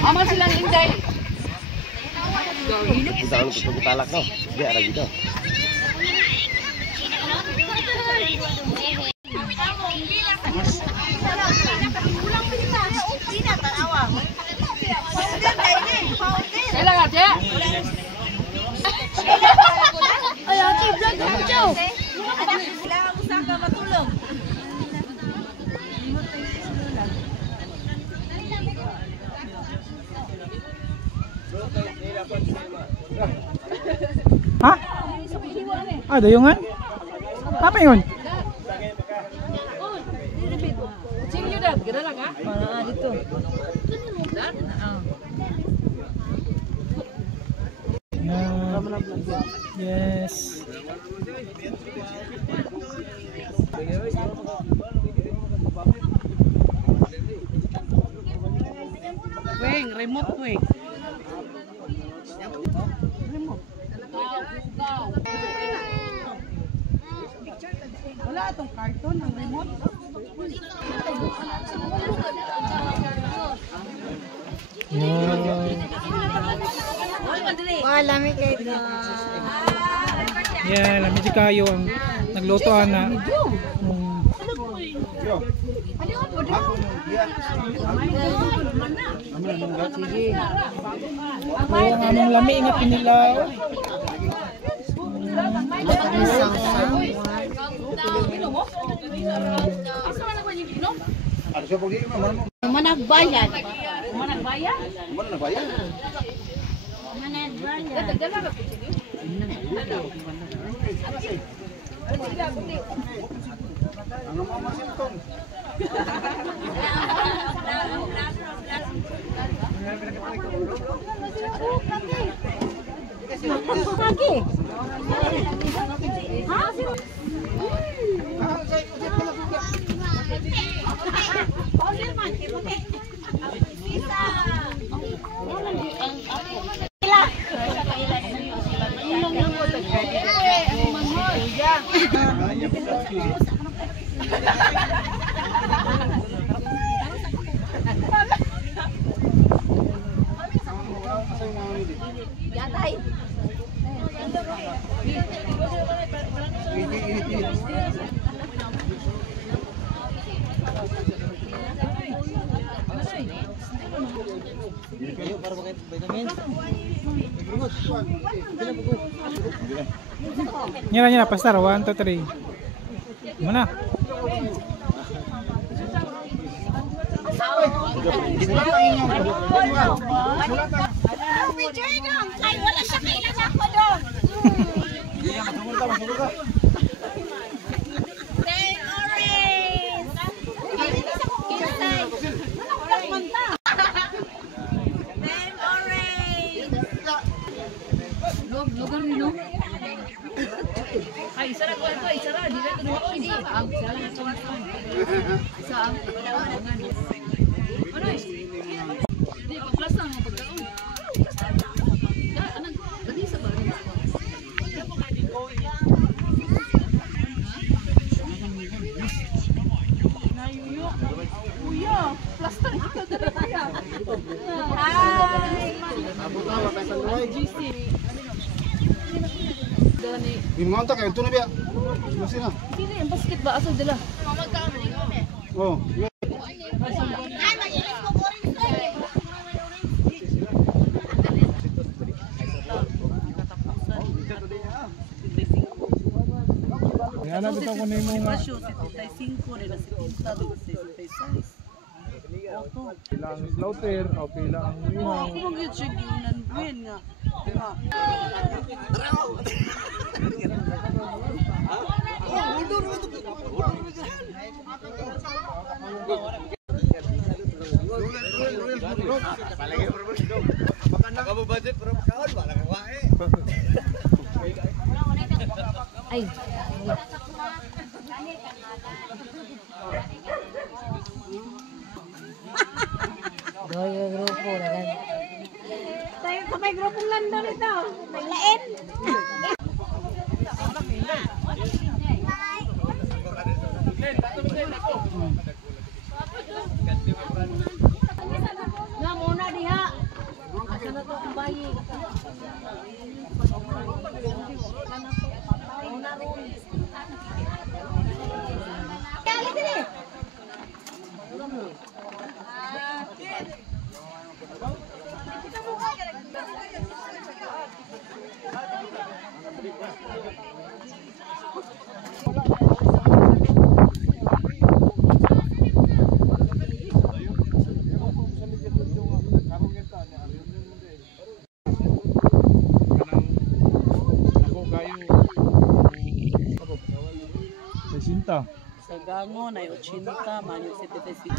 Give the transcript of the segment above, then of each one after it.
Aman silang inday. Kita talak no. Biar gitu. Kailan ka, Che? Ay, ate, vlog mo siya. Kailangan mo saan ka matulog. Ha? Ah, dayungan? Apa yun? Cing yun dad, ganda lang ha? Dito. Dad? Yes. Weng, remote weng. Wala itong karton ng remote. Lami kayo. Yeah, lami di kayo ang naglutoan na. Ang lami nga pinilaw. Managbayan. Managbayan? Managbayan? Nyala, pastar. 1, 2, 3. Mana? Ay, wala siya kailangan ko doon. Lugar ni no? Ay, isara ko ito, isara. Di na ito naman. Hindi. Saan? Ano is? Hindi, pag-plus lang ang pagkaon. Anong, dali sa ba? Dala ni. Yung mga unta kayo, ito na biya. Masi na. Pili ang basket ba asal dala? Oh. Ay, mayilis ko orange to eh. Kaya na bitaw ko na yung mga pilang slaughter o pilang ihaw. Ay. Doyo grupo na gan. Tayo sa may grupong lando nito. May lain. Na muna diha. Asa na to ang bayi? Kali dili. Sinta. Sa gangon ay 80, manyo 75.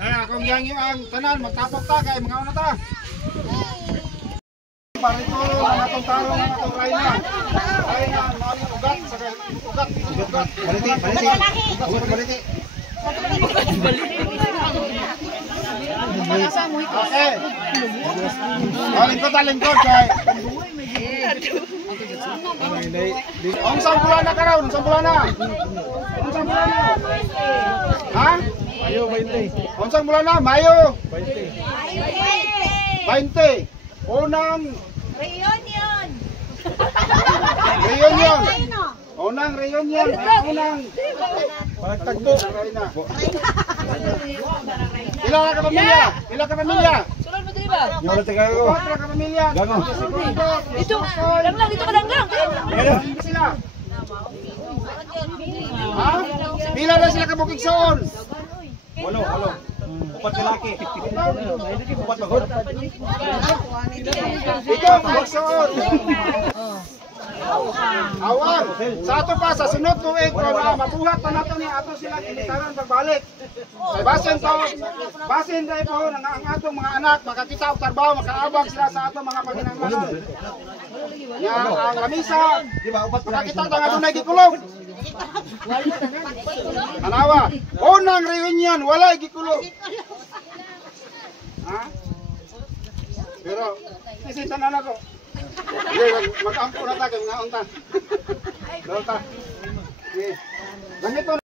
Ay, akong yang ang tanan, magtapok ta kay mga una ta. Para ito, ang atong tarong, ang atong rayna. Rayna, maling ugat, saka ugat. Baliti, baliti. Ugat, baliti. Okay. Lingkod kay. Unsang bulan na karon, unsang bulan na. Unsang bulan na. Ha? Mayo 20. Unsang bulan na? Mayo 20. 20. Unang Reunion. reunion. Unang reunion, unang pagtagpo. Ilang ka pamilya? Ilang ka pamilya? Sunod mo diri ba? Yung taga ko. Ilang ka pamilya? Gango. Dito. Lang dito ka lang. Sila. Ha? Pila na sila kabukigsoon? Walo. Upat ka laki. Upat magod. Ito, kabukigsoon. Awan. Sa ato pa, sa sunod tuig, mabuhat pa nato ni ato sila kilitaran pagbalik. Kay basin dahil po, ang atong mga anak, makakita og trabaho, makaabang sila sa atong mga paginanglanon. Ang lamisa, makakita nga doon ay gikulong. Anawa, unang reunion, wala gikulong. Ha? Pero, isitan na ko. Mag-ampo na tayo, mga unta. Dalta. Ganito na.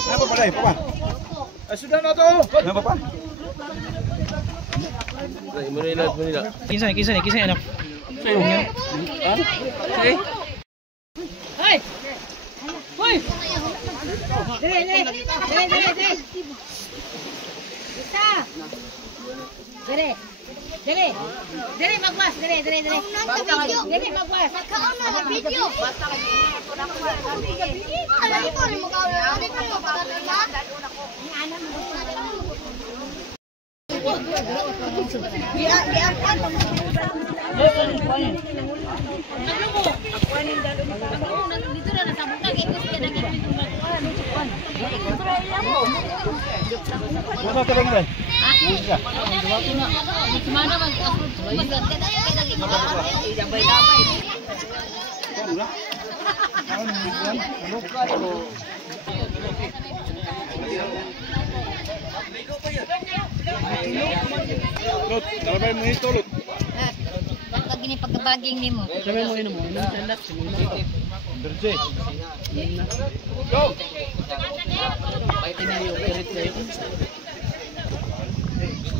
Kenapa pada Papa? Sudah na to. Kenapa pa? Kinsa ni anak. Sayong yan. Hey! Hoy! Dire. Isa. Dire magwas, dire. Dire magwas. Kaon na video. Basta lagi. Alam ko mo ka wala ka mo padala. Ni ana mo. Dito na nasabot na ikos ka naging Masa terang dai. Mana man Lut, kalau main mengito lut. lagi ni pagkabaging nimo. Sabi mo yun mo. Salat. Berje. Go! Paitin na yung pirit na yun.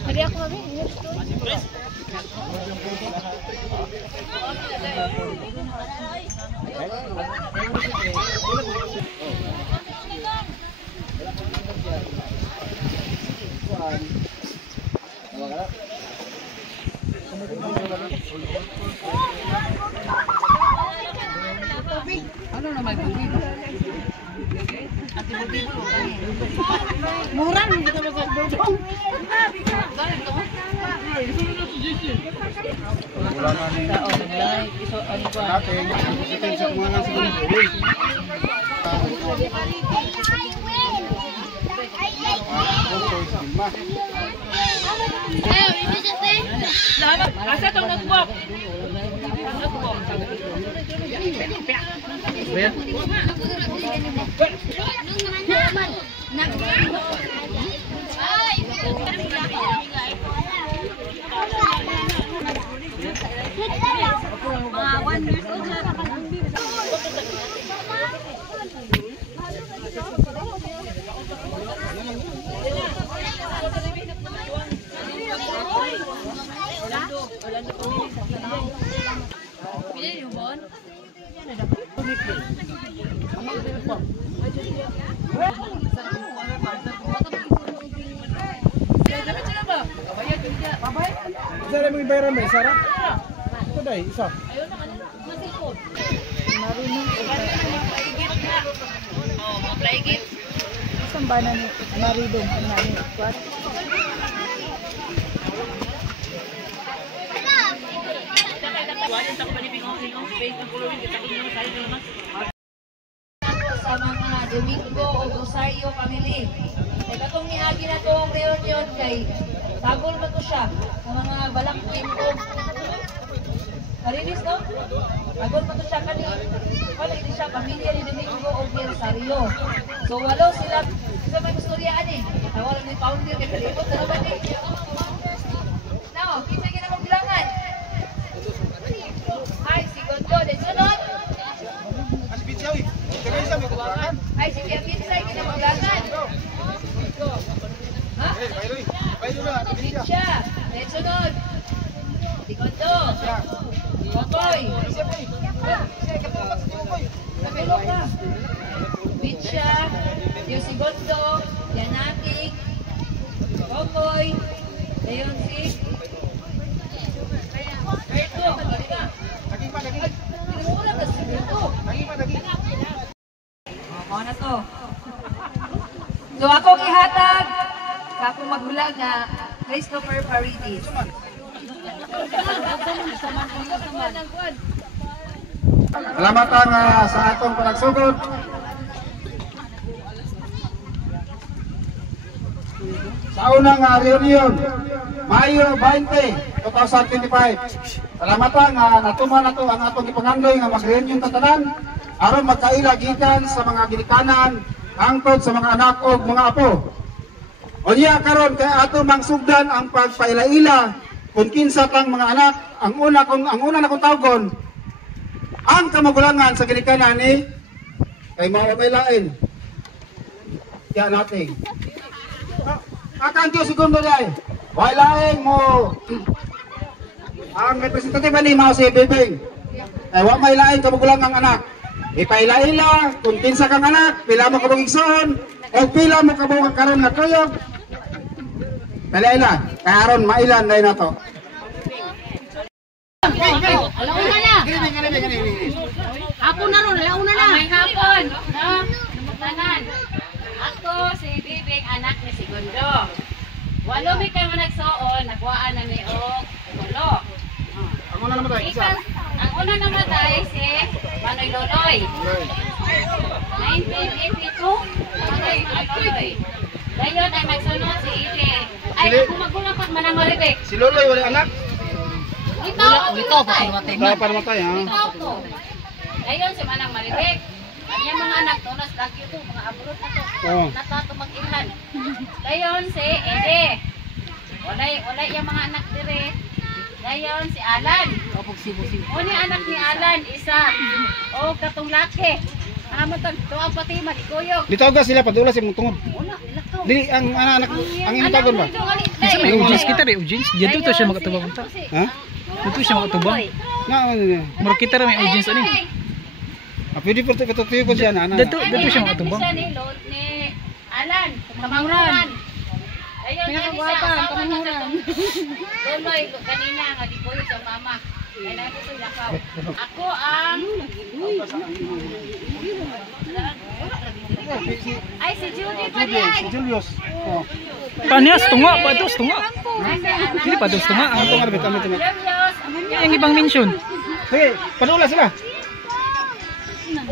Hari ako abi. Ano naman tubig? Murah ni kita masuk bodong. Natin, isitin sa mga siguro. Asa tong notebook? Isa lang yung bayaran ba, Sarah? Ito dahil, isa. Sambana ni Maridong ani kuat. Sa mga Domingo o Rosario family. Kaya katong niagi na itong reunion kay sagol ba to siya sa mga balak pinto. Karinis no? Sagol ba to siya hindi siya pamilya ni Domingo o Rosario. So walo sila sa may gustoryaan eh. Tawalan ni founder kay Kalibot na naman eh. Now, kita kita magbilangan. Ay, si Gondo, din sunod. Mas bityawi. Kaya isa may kubakan. Ay, si Kiapinsay, kita magbilangan. Ha? Bayro na. Mitya, din sunod. Si Gondo. Si Kokoy. Napilo ka. Mitya, yung si Gondo, Yanatik, Kokoy, ayun si Ito, hindi ka. Lagi pa, lagi. Pinamula ka si Ito. Lagi pa, lagi. Ako na to. So akong ihatag sa akong magulang na Christopher Paredes. Salamatan sa atong panagsugod. Sa sa unang reunion, Mayo 20, 2025. Salamatan nga natuman nato ang atong gipangandoy nga mag-reunion tatanan aron magkaila gikan sa mga ginikanan hangtod sa mga anak o mga apo. Unya karon kay ato mangsugdan ang pagpailaila kung kinsa pang mga anak. Ang una na kong tawgon ang kamagulangan sa ginikanan ni kay mao may lain. Kaya natin. Akan tiyo segundo dai. Wala lain mo. Ang representative ni mao si Bibing. Ay wa may lain kamagulangan anak. Ipailaila kung kinsa kang anak, pila mo kabong igsoon o pila mo kabong karon nga tuyog. Pailaila, karon mailan dai nato. Alauna na. Hapon na ron, alauna na. May hapon, no? Tanan. Ako si Bibing, anak ni Segundo. Walo mi kay managsoon, nakuhaan na ni og tulo. Ang una naman tayo, isa. Ang una namatay si Manoy Loloy. 1982. Manoy Loloy. Dayon ay nagsunod si Ide. Ay, ako magulang pag manang maribik. Si Loloy wala anak. Ikaw pa Tayo pa namatay ha. Ikaw to. Dayon si manang maribik. Kanya mga anak to, nas lagi to, mga abroad na to. Oo. Natato mag-inlan. Dayon si Ede. Walay yung mga anak dire. Dayon si Alan. Uni anak ni Alan, isa. O katong laki. Amatan to ang patima di kuyog. Ditawag sila padula si mutungod. Una, ilakaw. Dili ang anak ang initagon ba? Isa may audience kita rin, audience. Dito to siya makatubang unta. Ha? Dito siya makatubang. Na ano? Mura kita rin may audience ani. Pwede po katutuyo ko siya na ana. Dito siya makatubang. Siya ni Lord ni Alan, kamanguran. Ayun, Pinakagwapa, kamanguran. Loloy, kanina nga di ko sa mama. Kailangan ko lakaw. Ako ang ay si Judy pa diyan. Julius. Oh. Panias tunga, patos tunga. Dili patos tunga. Ang tunga bit kami tunga. Julius, Yang ibang mention. Sige, padula sila.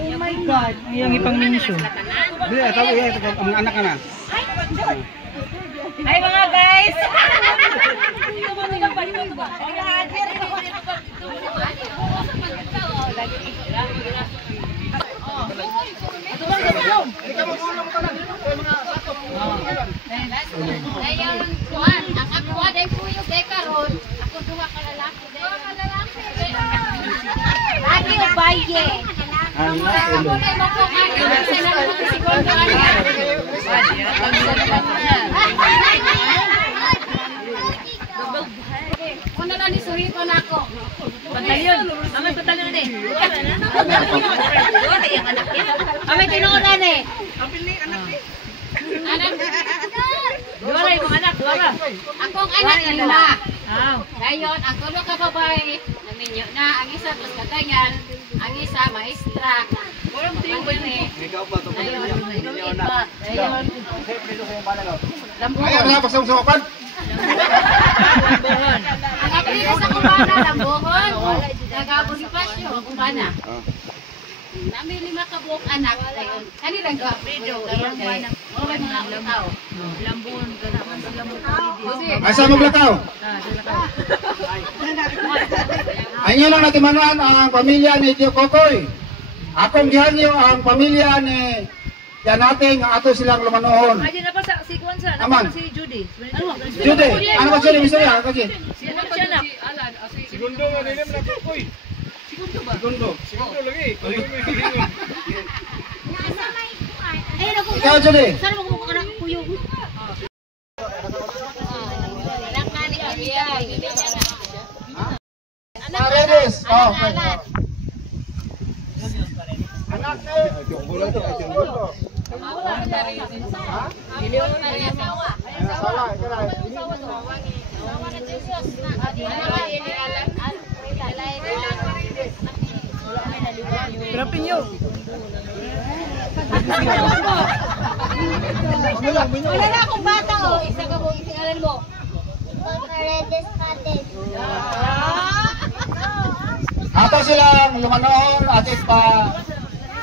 Oh my God. Yang ibang mention. Dili tawo iya ang anak na. Hi mga guys. Dayon kuan, ang ako aday kuyog day karon. Ako duha ka lalaki. Lagi o baye. Ako na makuan ang sinabi ko si Gondo Una na ni suhi ko nako. Batalyon. Amay batalyon ni. Wala yang anak niya. Amay tinuunan ni. Anak. Dua yung mga anak, dua. Akong anak lima. Ngayon, ang tulo ka babae, naminyo na, ang isa plus katayan, ang isa maestra. Ang ini. Ayun. Ayaw na pagsamusawapan. Ang apelido sa Cubana, Lambohon. Nagabon ni Pasyo, Cubana. Nami lima ka buok anak dayon. Kanila ga apelido karon kay mga tao. Lambon ganaman sila mo apelido. Asa maglakaw? Anyo lang natin manuan ang pamilya ni Tio Kokoy. Akong gihanyo ang pamilya ni natin nga ato silang lumanoon. Ay, di na pa sa si Kwanza, Aman. na si Judy. Judy, ano ba siya ni Misoya? Kasi Sino siya na? Segundo nga dilim na Kokoy. Segundo. Segundo lagi. Ay, naku. Ikaw Judy. Sana mo kung anak kuyo. Anak na ni Maria. Paredes. Oh. Anak ni Pero pinyo. Wala na akong bata, oh. Isa ka mo, isingalan mo. ato silang lumanoon atis pa.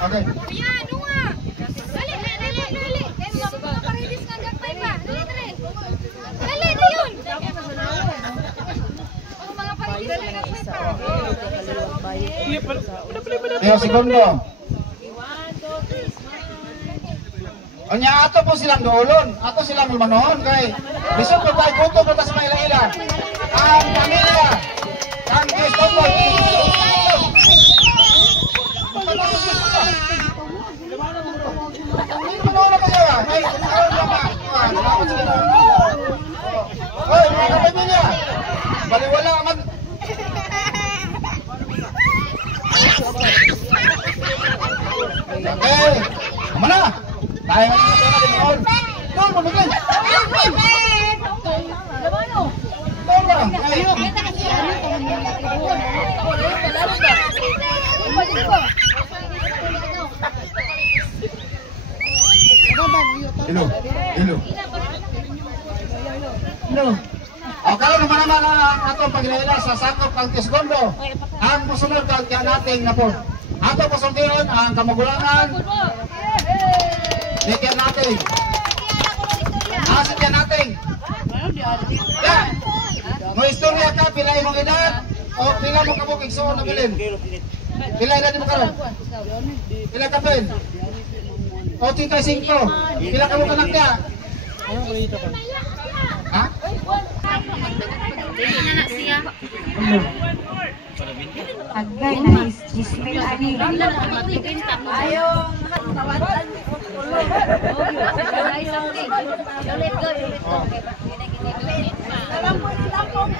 Okay. Kuya, ano nga? Dali. Dali. Paparedis nga dyan pa iba. Dali. Ayo segundo. Anya ato po silang doolon, ato silang lumanoon kay bisog ko tayo kuto ko tas maila-ila. Ang pamilya, ang Cristobal. Hoy, mga pamilya, baliwala man. Okay, mana? Tayo na natin doon. Doon mo bigay. Doon lang. Ayun. Hello. Hello. Hello. O karon naman ang atong paglaila sa sakop kang segundo. Ang musunod kag nating na po. Ato pasultiyon ang kamugulangan. Bigyan natin. Asit yan natin. Yan. Mo istorya ka, pila imong edad o pila mo kabuk igsoon na bilin. Pila edad mo karon? Pila ka pen? 85. Pila ka mo kanak niya? Ha? Agay na ismail ani. Ayaw tawatan. Alam mo nila kung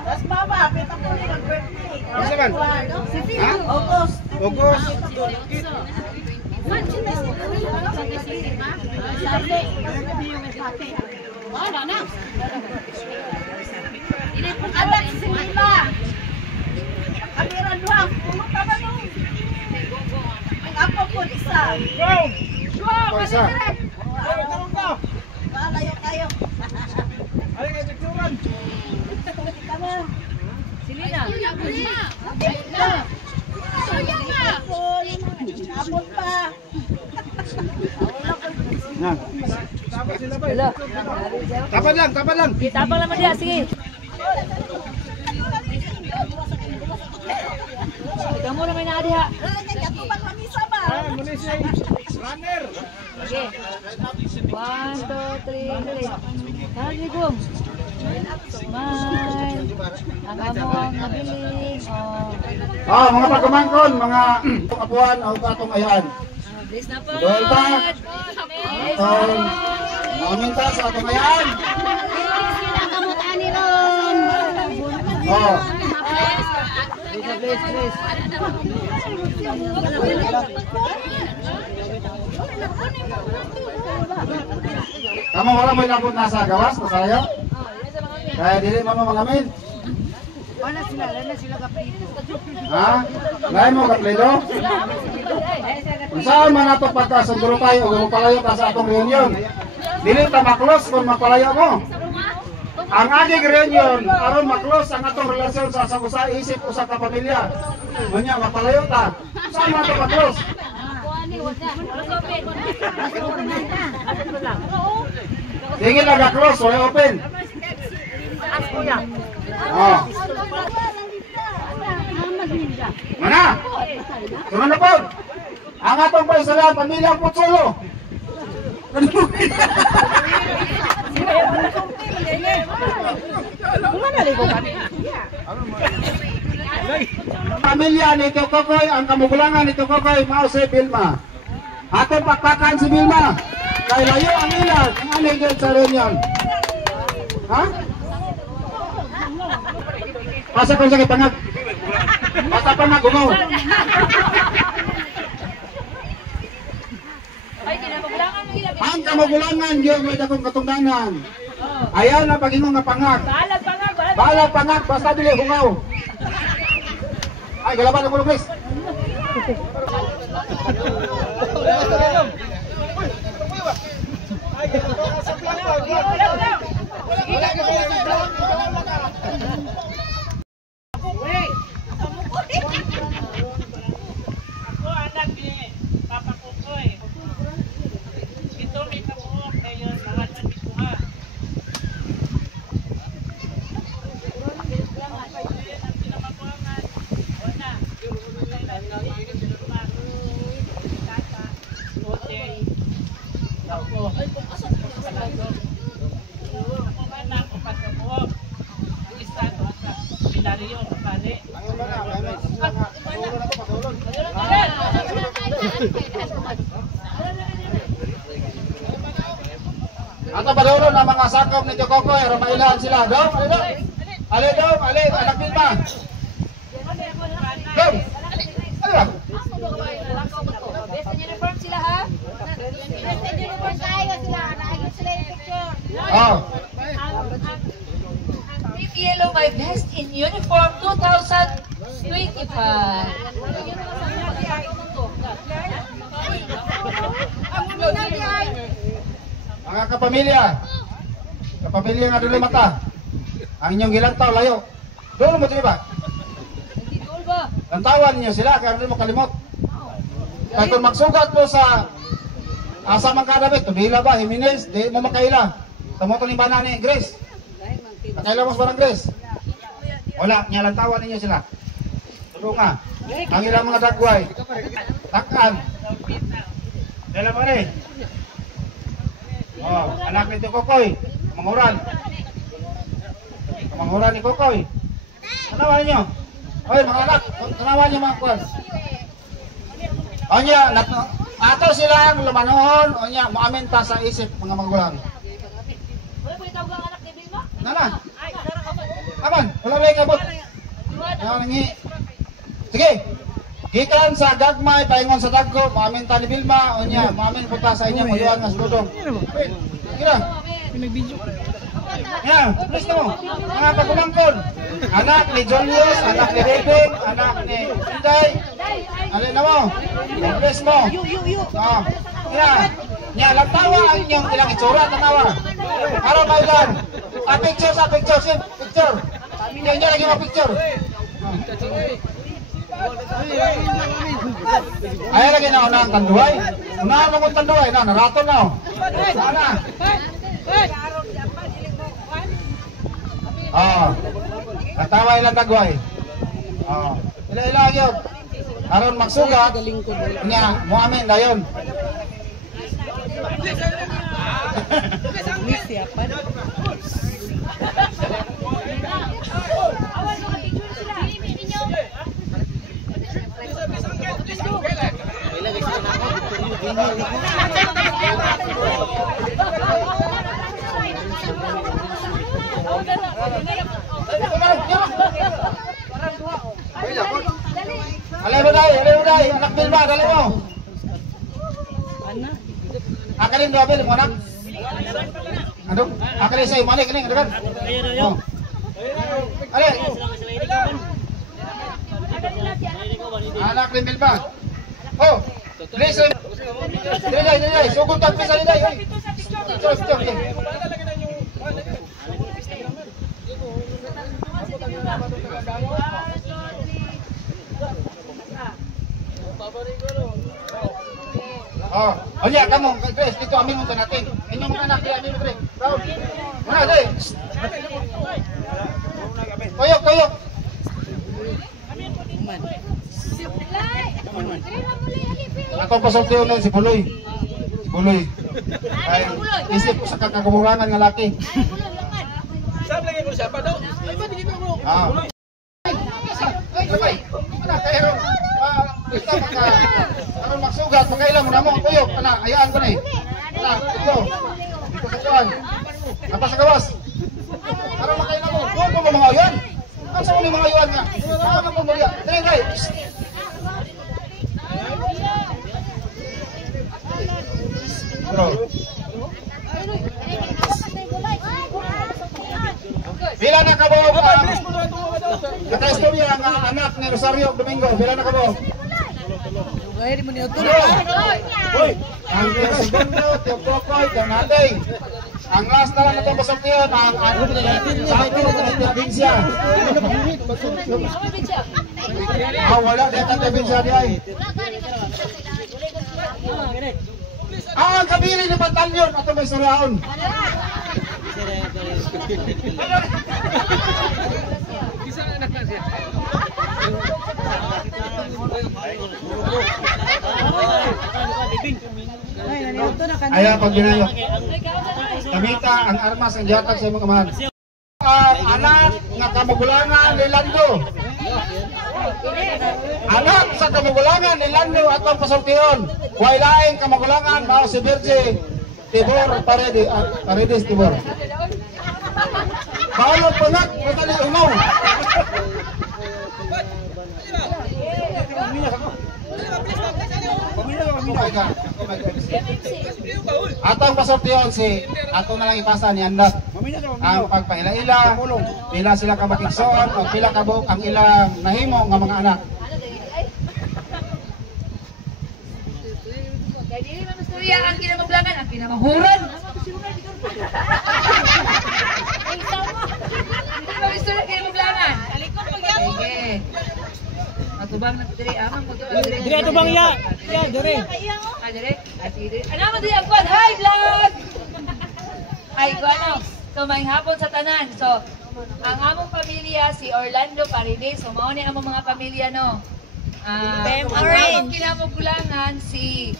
das mama, pita ko ni birthday. Kasi man? Ha? August. August. Anak si Mila. Kamera duang, puno ka ba nung? Ang apo ko isa. O isa. Malayo kayo. Silina. Abot pa. Yan. Tapad lang, tapad lang. Tapang naman dia, sige. Kamu naman na diha. Katubang manisa ba? Runner. Sige. 1, 2, 3, dali. Lagi gum. Smile. Ang among mabiling. Ah, mga pagkamangkon, mga kapuan o katong ayan. Please na po. Doon ta. Atong maminta sa atong ayan. Oh. Kamu wala mo ilabot na sa gawas, masayo? Kaya dili mo mangamin. Wala sila kaprito. Ha? Lain mo kaplido? Kung saan man ato pagkasunduro tayo o mapalayo ka sa atong reunion, dili ta maklos kung mapalayo mo. Ang aging reunion, aron maklos ang atong relasyon sa usa isip usa ka pamilya. Unya mapalayo ta. Saan man ato maklos? Tingin lang ka-close, wala open. Oh. Mana? Sunod na po. Ang atong paisalan, pamilyang Putsulo. Pamilya ni Kokoy, ang kamugulangan ni Kokoy, mao si Vilma. Atong pakpakan si Vilma. Kay layo ang ilag, ang anigil sa reunion. Ha? Pasa ko sa kitangag. Basta pa nagumaw. Ang kamugulangan yung may dakong katungdanan. Ayaw na pag-ingong nga pangag. Balag pangag, basta dili hungaw. Ay, galaban ang ulo, please. Papa Kukoy. Ito may kabuok kayo. ba na? Patulon ako, patulon. Ato padulon ang mga sakop ni Kokoy, aron mailahan sila. Dong, ali dong. Ali dong, ali anak Vilma. Dong. Ali ba? Best uniform sila ha? Best uniform tayo sila. Naayos sila yung picture. Oh. Team Yellow, my best in uniform 2025. Mga kapamilya nga dulo mata. Ang inyong gilantaw layo. Dulo mo din ba? Hindi cool ba? Lantawan niyo sila kaya hindi mo kalimot. Kaya kung magsugat mo sa asa man kadabit, tubila ba, Jimenez, di mo makaila. Tamoto ni bana ni Grace. Nakaila mo sa barang Grace. Wala, niya lantawan ninyo sila. Tulong nga. Ang ilang mga dagway. Takkan. Dala mo rin. Oh, anak nito Kokoy. Manguran. Manguran ni Kokoy. Tanawan niyo. Oy, mga anak, tanawan niyo mga kwan. Onya, ato sila ang lumanohon, onya, maaminta sa isip mga magulang. Wala po itawag ang anak ni Vilma? Nana. Aman, wala ba yung abot? Sige. Gikan sa gagmay, paingon sa dagko, maaminta ni Vilma, onya, maamin punta sa inyo, maliwan nga sudong. Kira. Pinag-video. Yan, please mo. Mga pagkumangkon. Anak ni Julius, anak ni David, anak ni Inday. Alin na mo? Please mo. Oh. Yan. Yan, lantawa ang inyong ilang itsura, tanawa. Araw ba ilan? Picture sa picture, picture. Yan niya lagi mo picture. Ay lagi na unang tanduay. Unahan mo tanduay na, naraton na. Sana. Oh. Natawa ilang tagway. Oh. Ila yun. Aron magsugat. Nya, muamin dayon. Alay mo day, anak Vilma, dali mo. Akalin dua bil mo anak. Ano? Akalin sa imalik ini, kan? Oh. Ale. Anak ni Vilma. Oh. Please. Dali, sugod tag pisa dali. Stop. Oh, onya kamu, Grace, dito amin mo natin. Inyong mga anak, amin mo, Grace. Raul. Mana, day. Koyok. Atong pasultiyon nun si Buloy. Ay, isip ko sa kakagurangan ng laki. Saan lagi ko siya pa daw? Ay, ba dito mo? Ah. Ay, kaya kita aron magsugat, magkailan mo na mo, tuyok, ayaan ko na eh. Ito sa kuwan. Napa sa gawas. Aron magkailan mo, doon mo mga ayuan. Ang sa mga ayuan nga. Saan mo muli? Dali. Bro. Bila na kabuo naka-istorya ang anak ni Rosario Domingo. Bila na kabuo? Gaya mo niyo to. Ang segundo, Kokoy, Donatay. Ang last na lang itong pasultiyon, ang sakto ng interbinsya. Wala, dito interbinsya di ay. Ang kabili ni batalyon at may suraon. Ayaw pag ginayo. Kamita ang armas ang jatag sa mga kamahan. Ang anak nga kamugulangan ni Lando. Anak sa kamugulangan ni Lando atong pasultiyon. Way laing kamugulangan mao si Virgie Tibor Paredes Tibor. Paulog pangat matali umaw. Atong pasultiyon si ato na lang ipasa ni Andak ang pagpaila-ila, pila sila ka makigsoon o pila ka buok ang ilang nahimo nga mga anak. Kaya dili man istorya ang kinamaglangan, ang kinamahuran. Hindi ba istorya ang kinamaglangan? Sige. Matubang na diri amang matubang diri. Dire ito bang ya? Ya, dire. Ah, dire. Ah, sige. Ano man diri ako? Hi vlog. Ay, ko ano? So may hapon sa tanan. So ang among pamilya si Orlando Paredes. So mao ni among mga pamilya no. Ang among kinamuglangan si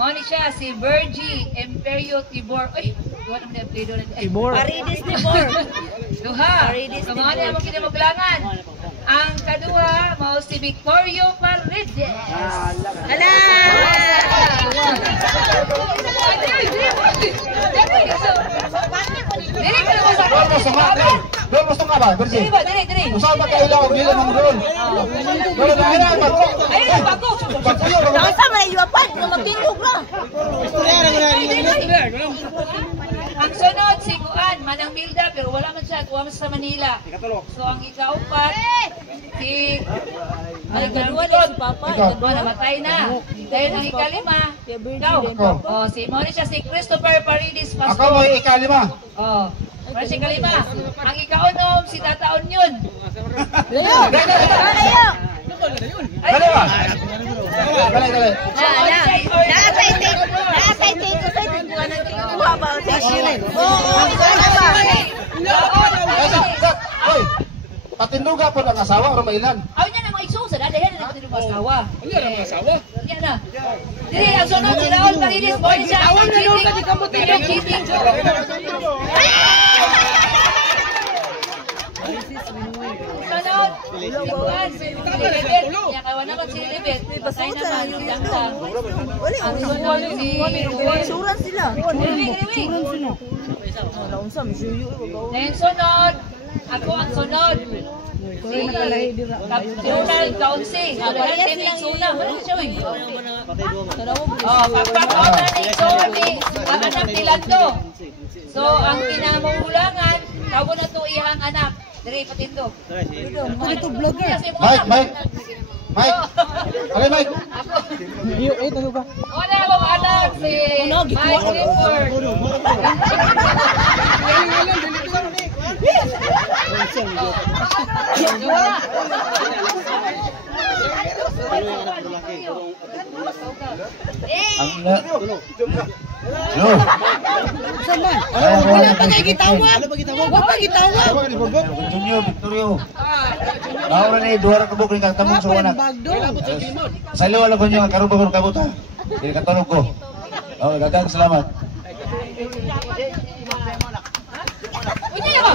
mao ni siya si Virgie Imperio Tibor. Ay, wala man na pledo na. Tibor. Paredes Tibor. Duha. So mao ni among kinamuglangan. Ang kaduha mao si Victorio Paredes. Hala! Doon gusto nga ba, Virgie? Dili ba? Dili. Usaw ba kayo lang, hindi lang doon. Doon na hina, Ayun, bago. Nasa may yuapan, na magtindog lang. Ang sunod si Kuan, Manang Milda, pero wala man siya, kuha man sa Manila. So ang ikaupat, si Manang Milda, Papa, namatay na. Dahil ang ikalima, ikaw. Oh, si Moni siya, si Christopher Paredes ako Pastor. mo ikalima. Oh, para si ikalima. Ang ikaunom, si Tataon yun. Ayaw! Dali ba? Dali. Nakasay take ko sa tingkuha ng tingkuha ba? Oo, sana ba? Hoy, patinduga po ng asawa o mailan? Aw niya na mga igsusa, dadayan na natin yung asawa. Ano yan ang asawa? Yan na. Dili, ang sunod si Raul Paredes, Moni siya. Ang cheating. Sunod, Luguan, si Libet. Kaya kawan naman si Libet. Patay naman, si Dangdang. Ang sunod si Ruel. Suran sila. Ngayon sunod, ako ang sunod. Si Captural Kaunsi. Ako lang din suna. Wala siya uy. Pagpapaunan ni Somi, ang anak ni Lando. So, ang kinamumulangan, kawo na to iyang anak. Dari patindog. Ito vlogger. Mike. Ali, Mike. Wala akong anak si Mike Clifford. Wala pa kayo gitawag. Wala pa gitawag. Victorio. Ahora ni dua ka bukling kang tamong sa anak. Sa liwa lang ko niyo karon ba ko kabuta. Dili ka tulog ko. Oh, dagang salamat. Unya ako.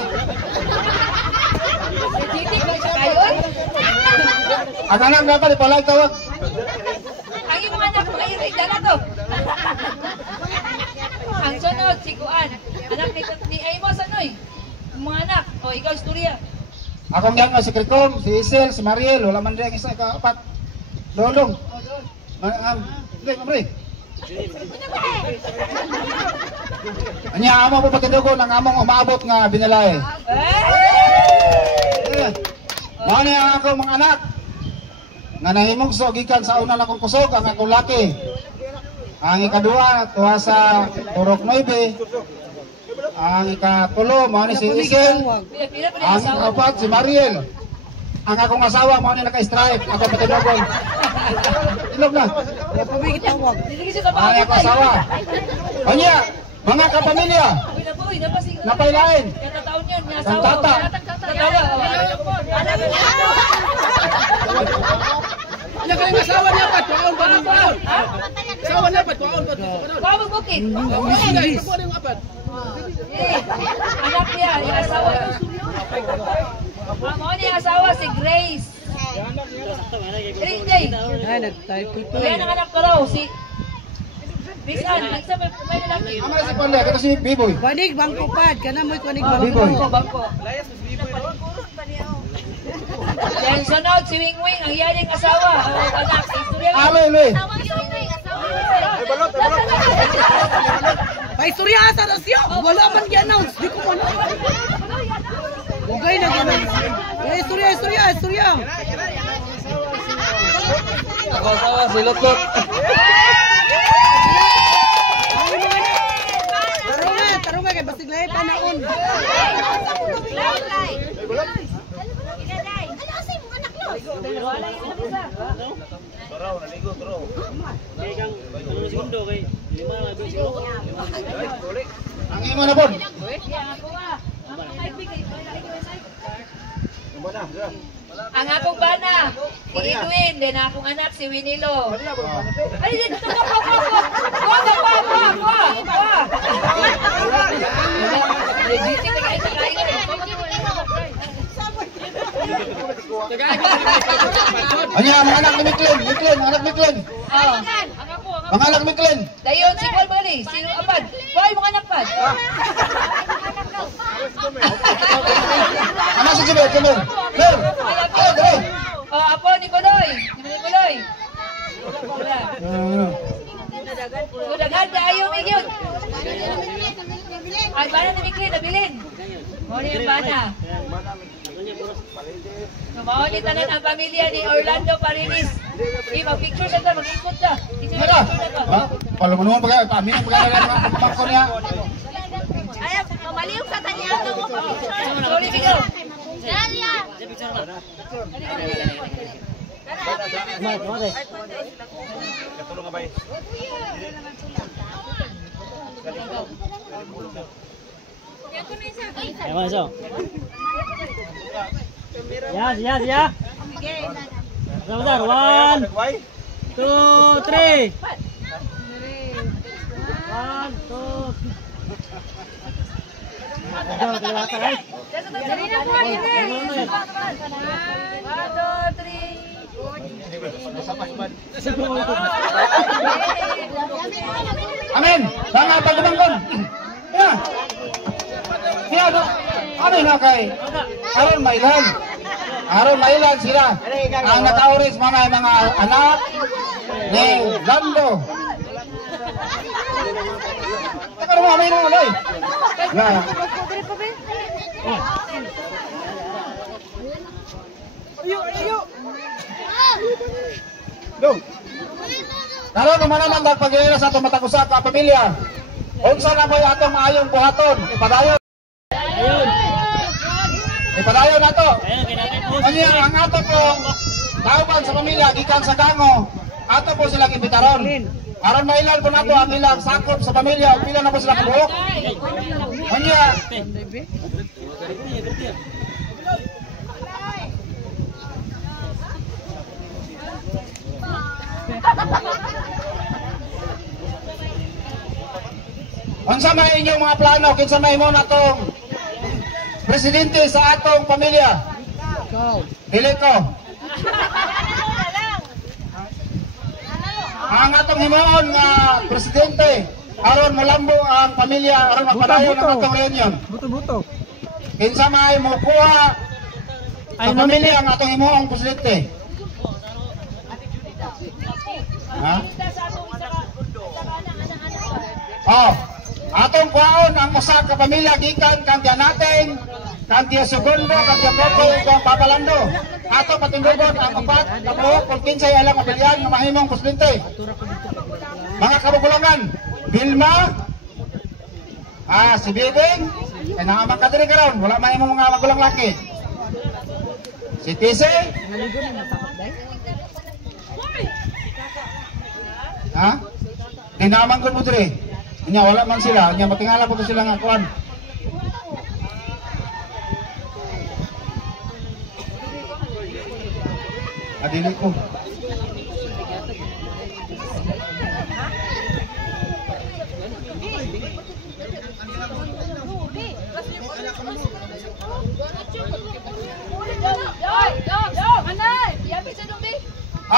Titik ba siya kayo? Ang anak na pa di pala tawag. Ang iyong anak, mga na to. Ang sunod, si Kuan. Anak ni Amos, anoy? Mga anak. O, ikaw, istorya. Akong yang si Krikom, si Isel, si Mariel, wala man din isa ka-apat. Lolong. Hindi, mamri. Anya amo po pagkadugo ng among umaabot nga binalay. Mao ni ang akong mga anak nga nahimugso gikan sa una na kong kusog ang akong laki. Ang ikaduha tuwa sa Turok 9. Ang ikatulo mao ni si Isel. Ang ikapat si Mariel. Ang akong asawa mao ni naka-stripe, ako patinugon. Ilog na. Ang akong asawa. Anya, mga kapamilya. Napailain. Ang tata. Yan kayong asawa niya pa, tuwaon ba ng tuwaon? Asawa niya pa, tuwaon ba? Bukid. Sige, tuwaon yung apat. Anak niya, yung asawa. Mo ni asawa si Grace. Jay. Ay, nag-type ito. Yan ang anak ko raw si Bisan, may lalaki. Ama si Panda, kato si Biboy. Kuanig, bangko pad. Kana mo'y kuanig Biboy. Bangko. Yan sunod si Wing Wing, ang yaring asawa. Anak, istorya. Aloy. Ay, surya asa na siya. Wala man gi-announce. Di ko man. Ugay na gi-announce. Eh, surya. Ako asawa si Lotlot. Tarong kay basig lahi panaon. Ang imo na bon. Ang akong bana, si Edwin, din akong anak si Winilo. Ay, dito Anya mga anak ni Miklin, anak Miklin. Mga anak Miklin. Dayon, si Paul Bali, si Abad. Boy, mga anak pad. Ano si Jimel? Mer. Ay, dali. Apo ni Kuloy. Kudagan na ayaw Miguel. Ay, bana ni Miklin, nabilin. Mo ni ang bana. Mao ni tanan ang pamilya ni Orlando Parinis. Mag-picture siya ta, mag-ikot ta. Mira. Ha? Palo mo pag kami ang pagkakalan ng bangko niya. Ay, mamaliw sa kanya ako. Sorry, Miguel. Ya. Sebentar, 1, 2, 3. 1, 2, 3. Amin. Tanga pagumangkon. Ya. Siya do. Amin na kay. Aron mailan sila. Ang nakauris mga anak ni Lando. Takar mo amin mo loy. Ya. Ayo. Do. Karon naman ang pagpagilala sa atong matag usa ka pamilya. Unsa na mo atong maayong buhaton? Ipadayon nato. Kanya ang ato pong tauban sa pamilya gikan sa Gango. Ato po sila imbitaron. Aron mailan po nato ang ilang sakop sa pamilya, pila na po sila kabuok. Kanya unsa may inyong mga plano kinsa may mo natong presidente sa atong pamilya? Dili ko. Ang atong himuon nga presidente aron molambo ang pamilya aron mapadayon ang atong reunion. Buto. Kinsa may mokuha sa pamilya ang atong himuong presidente? Ha? Oh, atong kuhaon ang usa ka pamilya gikan kang natin, kang Tia Segundo, kang Tia Coco, kang Papa Lando. Atong patindugon ang upat ka buhok kung kinsay alang mapilyan ng mahimong presidente. Mga kabugulungan, Vilma, si Bibing, ay nangamang ka diri karon, wala mahimong mga magulang laki. Si Tise, ha? Dinamang ko mo diri. Nya wala man sila, nya matingala po sila nga kuan. Adili ko.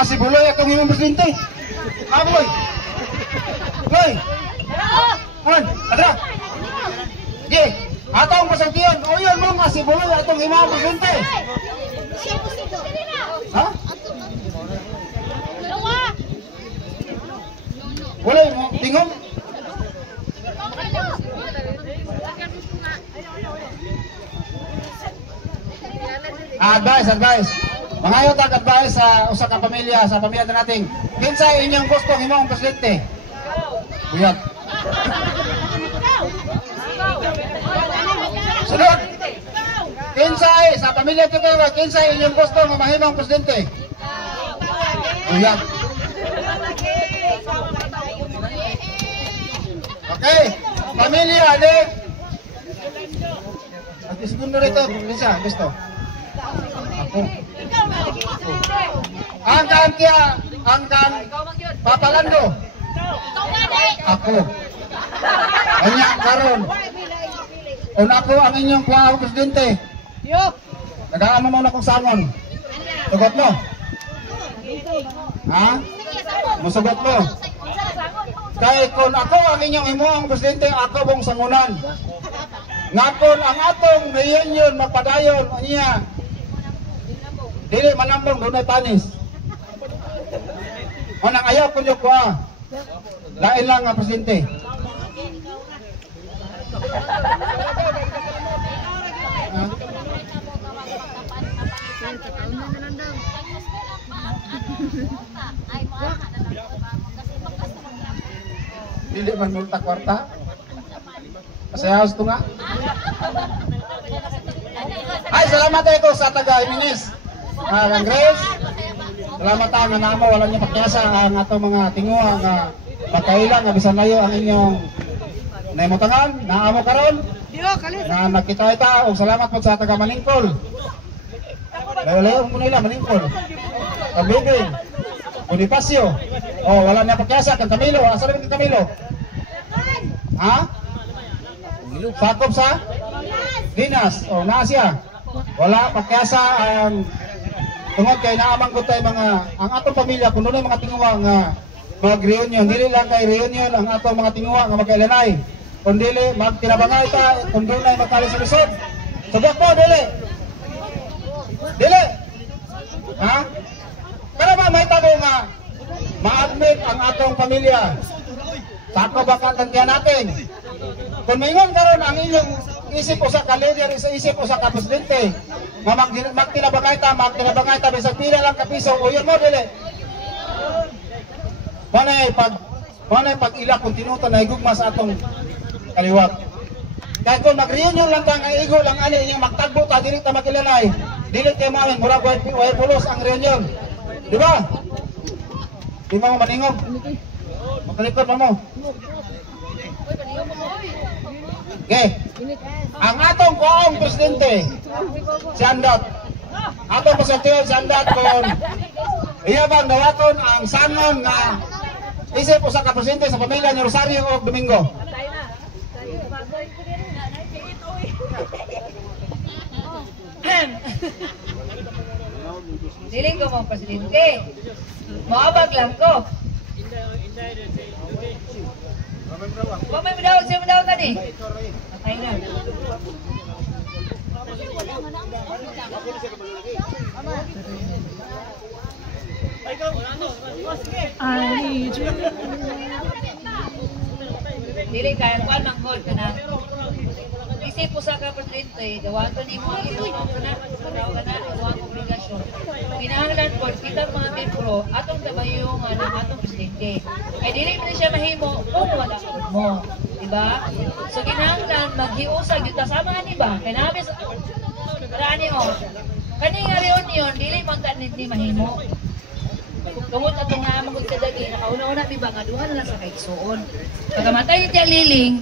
Si Buloy atong imong presidente. Boy. Boy. Han, adra. Ye, atong pasagtian. O yun mo nga si Buloy atong imong presidente. Ha? Buloy mo tingog. Advice. Mangayot ang advice sa usa ka pamilya, sa pamilya nating. Kinsa inyong gusto imong presidente? Buyag. Sunod. Kinsa sa pamilya ko kayo, kinsa inyong gusto nga mahimong presidente? Buyag. Okay, pamilya alik. At segundo rito, kinsa gusto? Ako. Angkan Papalando. Ako. Kanya karon. Una ako ang inyong kuha presidente. Nagaano mo na kong sangon. Sugot mo. Ha? Musugot mo. Kaya kung ako ang inyong imuang presidente, ako bong sangunan. Ngakon ang atong reunion magpadayon niya. Dili manambong dunay panis. Manang ayaw kun yo kuha. Lain lang nga presidente. Dili man multa kwarta. Pasayos to nga. Ay, salamat ito sa taga Jimenez. Grace. Salamat nga namo wala niyo pakyasa ang atong mga tinguha nga pagkailan nga bisan layo ang inyong naimutangan, naamo karon. Na nakita ita og salamat po sa taga Maningkol. Layo-layo mo nila Maningkol. Tabigin. Bonifacio. Oh, wala niya pakyasa kang Camilo. Asa rin kang Camilo? Ha? Sakop sa Dinas. Oh, naa siya. Wala pakyasa ang tungod kay naamang ko tayo mga ang atong pamilya kuno na mga tinguha nga mag-reunion. Dili lang kay reunion ang atong mga tinguha nga magkailanay. Kung dili magtinabangay ta, kung doon na magkali sa lisod. Subok po, dili. Dili. Ha? Pero ba may tabo nga ma-admit ang atong pamilya. Sako ba katangkihan natin? Kung maingon karon ang inyong isip usa ka leader, isip usa ka presidente, magtinabangay ta bisag pila lang ka piso, uyon mo dili. Manay pag ila kung tinuto na higugma sa atong kaliwat. Kaya kung mag-reunion lang ta nga igo lang ani inyong magtagbo ta dili ta makilanay. Dili kay mamin murag way pulos ang reunion. Di ba? Di mo maningog. Makalikot mo. Okay. Ang atong kuong presidente, si Andot. Atong presidente si Andot kung iyabang dawaton ang sangon nga isip usa ka presidente sa pamilya ni Rosario o Domingo. Dili ko mo presidente. Maabag lang ko. May madawag siya madawag tadi. Patay na. Dili kaya kuan manggol ka na. Isip po sa ka-presidente, dawato ni mo ito na ang obligasyon. Kinahanglan po, kita mga membro, atong tabayo nga ng atong presidente. Kaya dili mo siya mahimo kung wala mo. Diba? So kinahanglan, maghiusag yung tasama ni ba? Kaya namin sa... Karaan niyo, kani nga reunion, dili magkanin ni mahimo. Tungod atong naamang kadagi, nakauna-una mi ba nga duha na lang sa kaigsuon. Pagkamatay ni Tia Liling,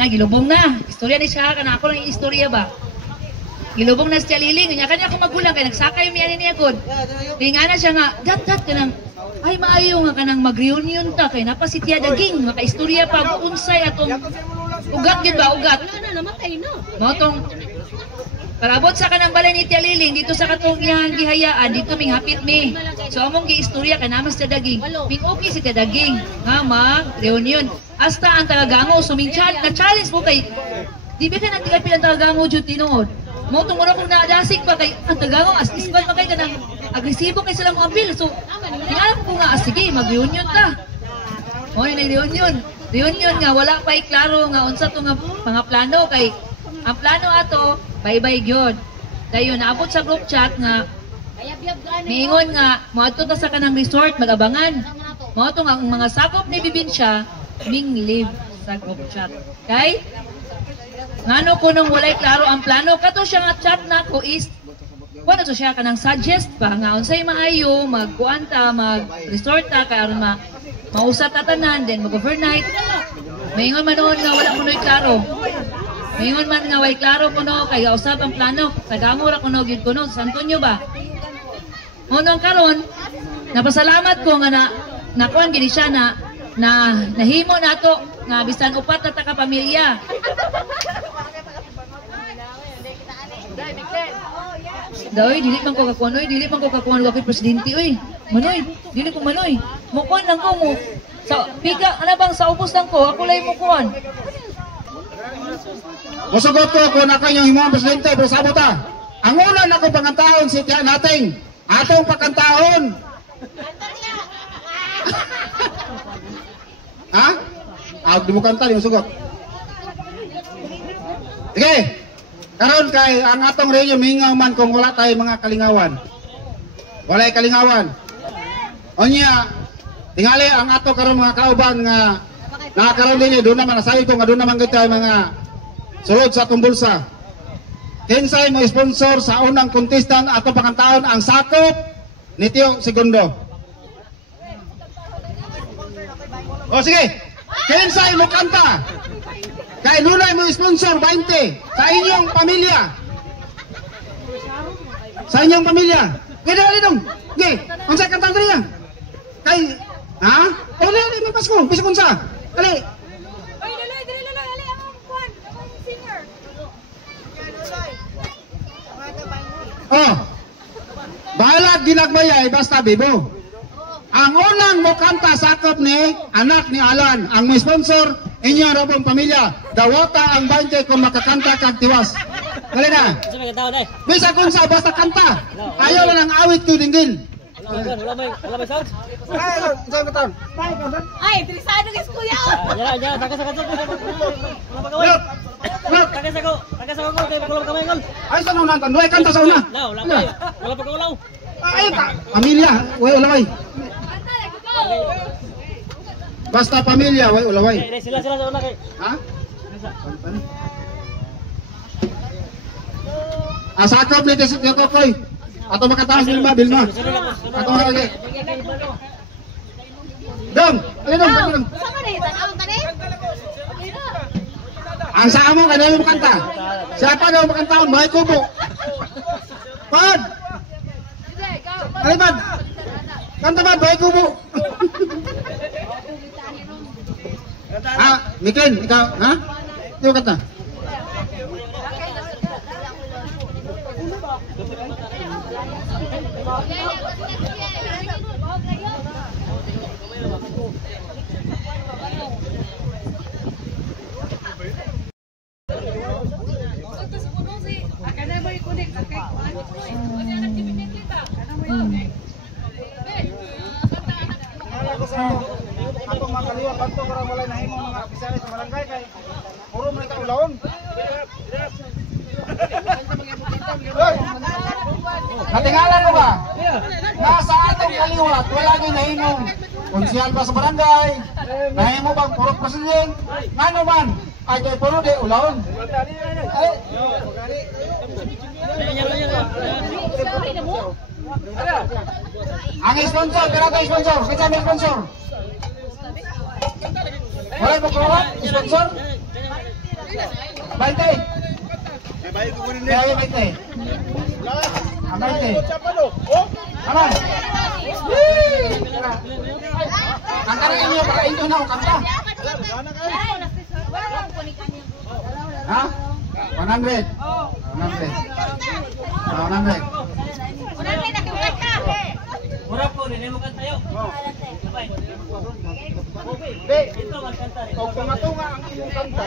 gilubong na. Istorya ni siya, kana ako lang istorya ba? Gilubong na si Tia Liling, kanya ako magulang, kaya nagsakay yung miyanin niya good. Nga na siya nga, dat kanang, ay maayo nga kanang mag-reunion ta, kaya napa si Tia Daging, makaistorya pa, unsay atong, ugat yun ba, ugat? Wala na, namatay na. Motong, Parabot sa kanang balay ni Tia Liling dito sa katong iyang gihayaan dito ming hapit mi. So among giistorya kanamas sa daging. Ming okay si Tia Daging nga mag reunion. Hasta ang tagagango suming chat na challenge mo kay di ba ka nagtigapil ang tagagango jud tinuod. Mo tong mura kung naadasig pa kay ang tagagango as iskwal pa kay kanang agresibo kay sila mo apil. So tingalap ko nga sige mag-reunion ta. O ni reunion. Reunion nga wala pa klaro nga unsa to nga mga plano kay ang plano ato bye-bye gyud. Dayon naabot sa group chat nga miingon nga moadto ta sa kanang resort magabangan. Mao to nga ang mga sakop ni Bibinsya ming live sa group chat. Kay ngano kunong walay klaro ang plano kato siya nga chat nako is kuno to siya kanang suggest pa nga unsay maayo magkuan ta mag-resort ta kay aron mausat ta tanan then mag-overnight. Miingon man noon nga wala kunoy klaro. Mingon man nga way klaro kuno kay usab ang plano. Tagamura kuno gyud kuno sa Antonio ba. Unong karon napasalamat ko nga nakuan gid siya na nahimo nato nga bisan upat na ta ka pamilya. Daoy dili man ko kakuan oy, dili man ko kakuan wa kay presidente oy. Manoy, dili ko manoy. Mukuan lang ko mo. Sa piga ana bang sa ubos lang ko, ako lay mukuan. Musugot ko kung nakanyang himuang presidente, pero sabot ta. Ang una na kong pangantahon si Tia Nating. Atong pagkantahon. Ha? Di mo kanta, di mo sugot. Sige. Karon kay ang atong reunion mingaw man kung wala tayo mga kalingawan. Walay kalingawan. Onya, tingali ang ato karon mga kauban nga nakakaroon din doon naman nasabi ko nga doon naman kita mga sulod sa atong bulsa. Kinsay mo sponsor sa unang contestant ato pakantaon ang sakop ni Tio Segundo. O sige, kinsay mo kanta? Kay nunay mo sponsor 20 sa inyong pamilya. Sa inyong pamilya. Kaya dali dong. Okay, unsay kanta niya? Kay ha? Dali mo Pasko, bisag unsa? Dali. Oy, dali ang kuan, ang singer. Oh. Bahala ginagmayay basta bibo. Ang unang mukanta sakop ni anak ni Alan, ang may sponsor inyo robong pamilya. Dawata ang 20 kung makakanta kag tiwas. Dali na. Bisa kung sa basta kanta. Ayaw lang ang awit ko dinggin. Wala may sound? Ay, saan ka taon? Ay, trisado kay kuya. Ya, tagas ako. Look! Look! Tagas ako kay pagulaw kamay gol. Ay, saan unan tan? Duay kanta sa una. Wala pagulaw. Ay, pamilya. Way ulaway. Basta pamilya, way ulaway. Sila sa una kay. Ha? Sakop ni Tesik yung kokoy. Ato makataas ni Bilma. Ato makagay. Dong! Ano dong? Dong! Saan ka na yun? Tanawang ka na yun? Ang saan mo, kanya mo makanta. Siapa daw makantaon? May kubo. Pad! Ay, Pad! Kanta Pad, may kubo. Mikin, ikaw, ha? Hindi mo kanta? Atong makaliwa kanto para wala nahimo mga opisyal sa barangay kay puro man ka ulawon. Natingalan mo ba? Nasa atong kaliwat wala gyud nahimong konsyal ba sa barangay? Nahimo bang puro president? Ngano man ay kay puro de ulawon. Ay. Ang sponsor, pero tayo sponsor. Kita may sponsor. Wala mo kawat? Sponsor? 20. May bayad ko rin. May 20. Ang 20. Aman. Kanta rin niyo, baka inyo na ako kanta. Ha? 100. Mura po, nilay mo kan tayo. Sabay. Hindi. Kung pumatunga ang inyong kanta,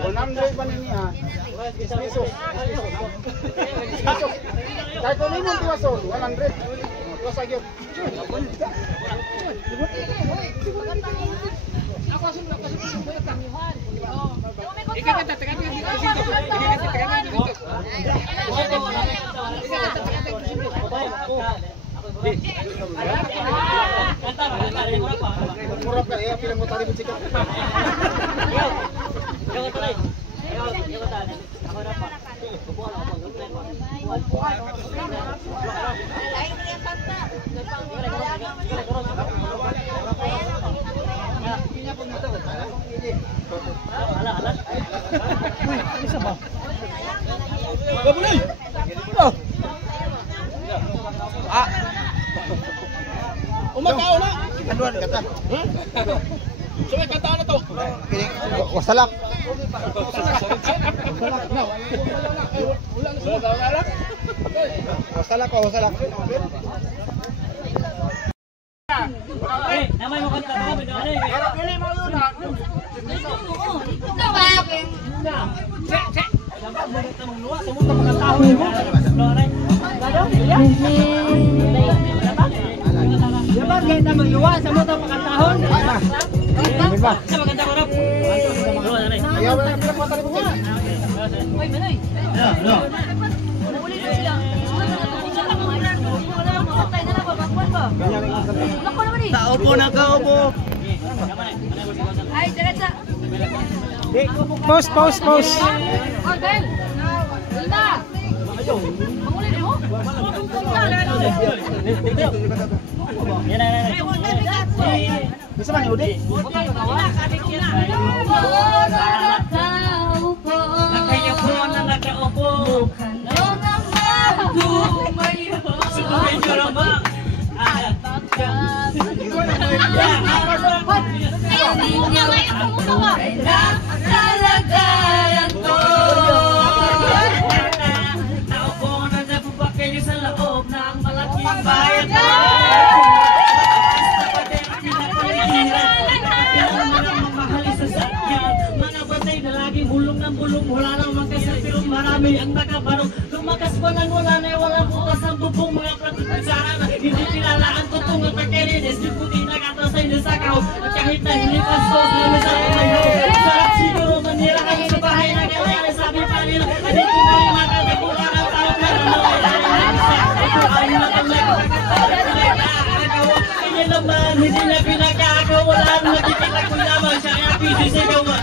100 ba niya? Pesos. Kahit kung inyong tiwason, 100. Tiwas agad. Murah ka eh, pilang mo tali mo sikat. Umatao na. Aduan kata. Sumay kanta na to. Wasalak. Wasalak ko, wasalak. Eh, namay mo kanta ko, bigyan na eh. Pero pili mo yun ha. Dapat kita magluwa sa mo ta pakatahon. Sa maganda ko rap. Ayaw na pilang mo tali mo sikat. Uy, Manoy. Uli na sila. Wala nang makatay na lang, babagwan ba? Wala ko naman eh. Tao po nakaupo. Ay, diretsa. Pause, pause, pause. Oh, Del. Dilda. Manguli na mo? Bisa man yun eh. Wala nang magkasal pero marami ang nakabarong. Lumakas pa lang wala na walang butas ang bubong. Mga pratutsaran na hindi pinalaan tutong at pagkalinis. Yung puti na katasay na sakaw. At kahit na hindi pastos na masarap na yun. Sarap siguro manira kami sa bahay na kaya sabi pa nila. Hindi ko na yung makakakulang ang tao na ay matamay ko. Kanya naman hindi na pinakakawalan. Nakikita ko lamang siya kaya pisisigawan.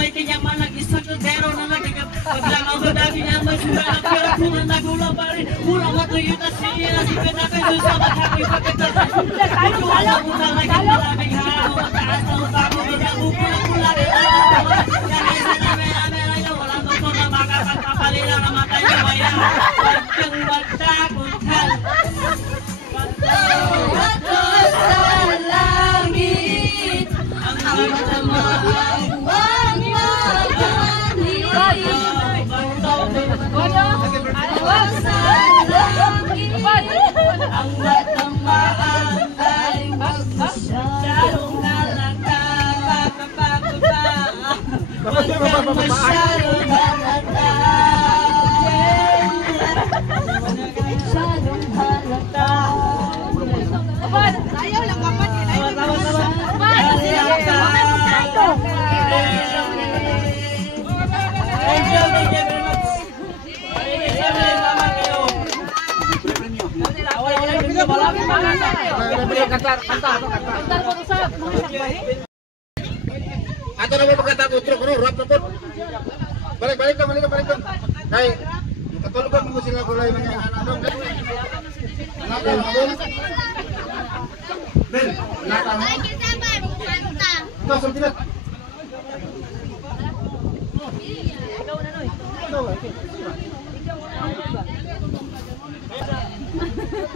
may kenyamanan isang kaldero na nagagap paglangaw sa dami na masyura na pera pulang nagulang pa rin pulang matuyot at sinira si Penapay doon sa maghakoy pagkatatan ito ang utang na maraming hao mataas na utang mo binabuko ng pula kaya sa namin ayaw walang doktor na makakapapalila na matay na maya huwag kang magtakuntal Batos sa langit ang magdamahang ang matamaan ay masyadong halata huwag kang masyadong halata masyadong halata ayaw lang kapat Thank you very much. Kantar ko usap. Ato na mo pagkata ko truck no, rap na po. Balik doon. Kay katulugan mo sila kulay mga ano. Ben, nata mo. Ito sa pinat.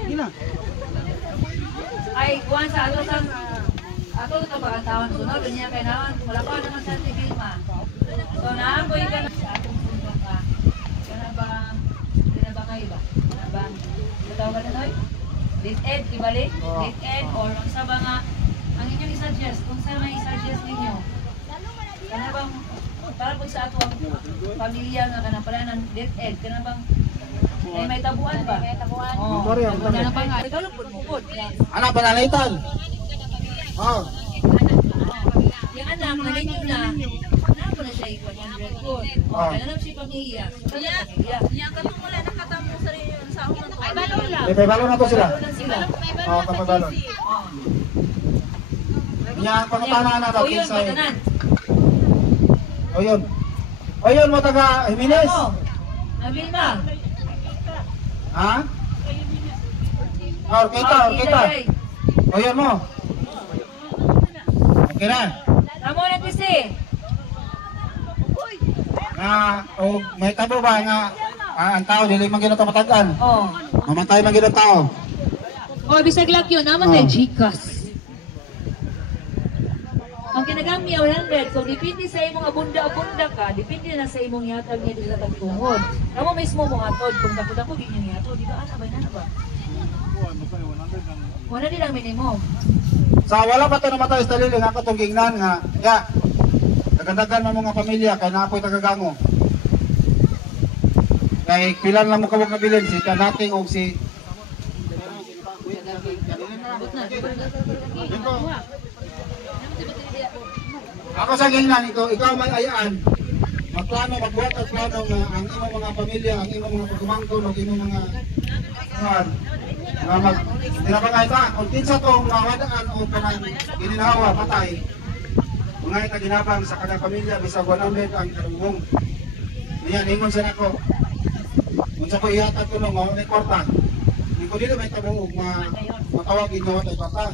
Gina. Ay, kuwan sa ato ito pagkatawan sunod, niya kay naman, wala pa naman sa TV ma. So, naapoy ka na sa atong sunod ka. Kana ba kayo ba? Kana ba? Katawa ka na noy? Lit-ed, ibalik? Lit-ed, or kung sa ba nga, ang inyong i-suggest, kung sa may i-suggest ninyo, kana bang, para po sa ato ang pamilya nga kana pala ng lit-ed, kana bang, may tabuan ba? May tabuan. Oo. Kana bang nga, ikaw lang po bukod. Anak ba nanaitan? Oh. Yung anak, naninyo na, ano na siya 100 good. Kaya lang siya pamilya. Yang katong wala nakatamo sa rin sa ako na to. Ay, balon lang. May balon na to sila. Sila. Oh, kapag balon. Yan, pangutanan na daw O yun, kinsay. patanan. O yun mo taga Jimenez. Ano? Nabil ba? Ha? Orkita. O yun mo. Okay na. Amo na tisi. O may tabo ba nga ang tao dili man ginato matagan. Oh. Mamatay man ginato tao. Oh, bisag lang yun. Naman na Gcash. Ang kinagami 100, so depende sa imong abunda ka, depende na sa imong yatag niya dito sa tagtungod. Amo mismo mo hatod kung dako-dako ginyo yatod, dito ana ba? Wala din ang minimum. Sa wala pa to namatay sa dalili nga katong gingnan nga ya. Dagandagan man mga pamilya kay naapoy tagagango. Kay pilan lang mo kabog kabilin si kanating og si Ako sa gingnan ikaw may ayaan. Magplano, magbuhat at plano nga ang imong mga pamilya, ang imong mga pagkumangkon, ang imong mga tinapangay ta, kung kinsa tong mawadaan o kanang gininawa, patay, mga itaginabang sa kanang pamilya, bisag 100 ang karungong. Niyan, ingon siya nako. Kung sa ko ihatag ko nung may kwarta, hindi ko dito may tabuog matawag ginawa tayo kwarta.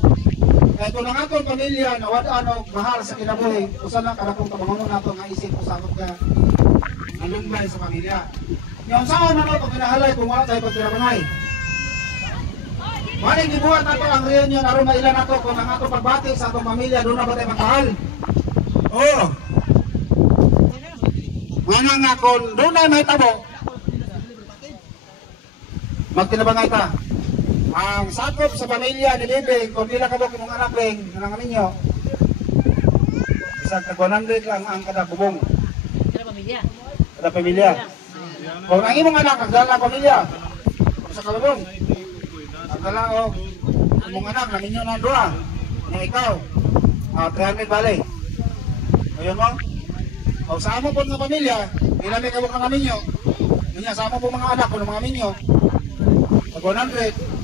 Kaya kung ang atong pamilya, nawadaan o mahal sa kinabuhi, usan lang kanakong kabangunan nato nga isip o sakot ka nalumbay sa pamilya. Yung saan na ito, pinahalay kung wala tayo pagpirapangay. Maling gibuhat nato ang reunion aron mailan nato kung ang ato pagbati sa atong pamilya doon na ba tayo magmahal. Oo. Mga nga kung doon na may tabo, magtinabangay ta. Ang sakop sa pamilya ni Bibing, kung pila kabok yung anak ring, nanang ninyo, isang tag 100 lang ang kada bubong. Kada pamilya. Kung ang imong anak, nagdala pamilya, sa kabubong. Nagdala o, imong anak, nang inyo na doa. Yung ikaw, 300 bali. Ayun mo? O sa amo po ng pamilya, pila may kabok ng ninyo. Niya, sa amo po mga anak, kung mga ninyo, tag 100,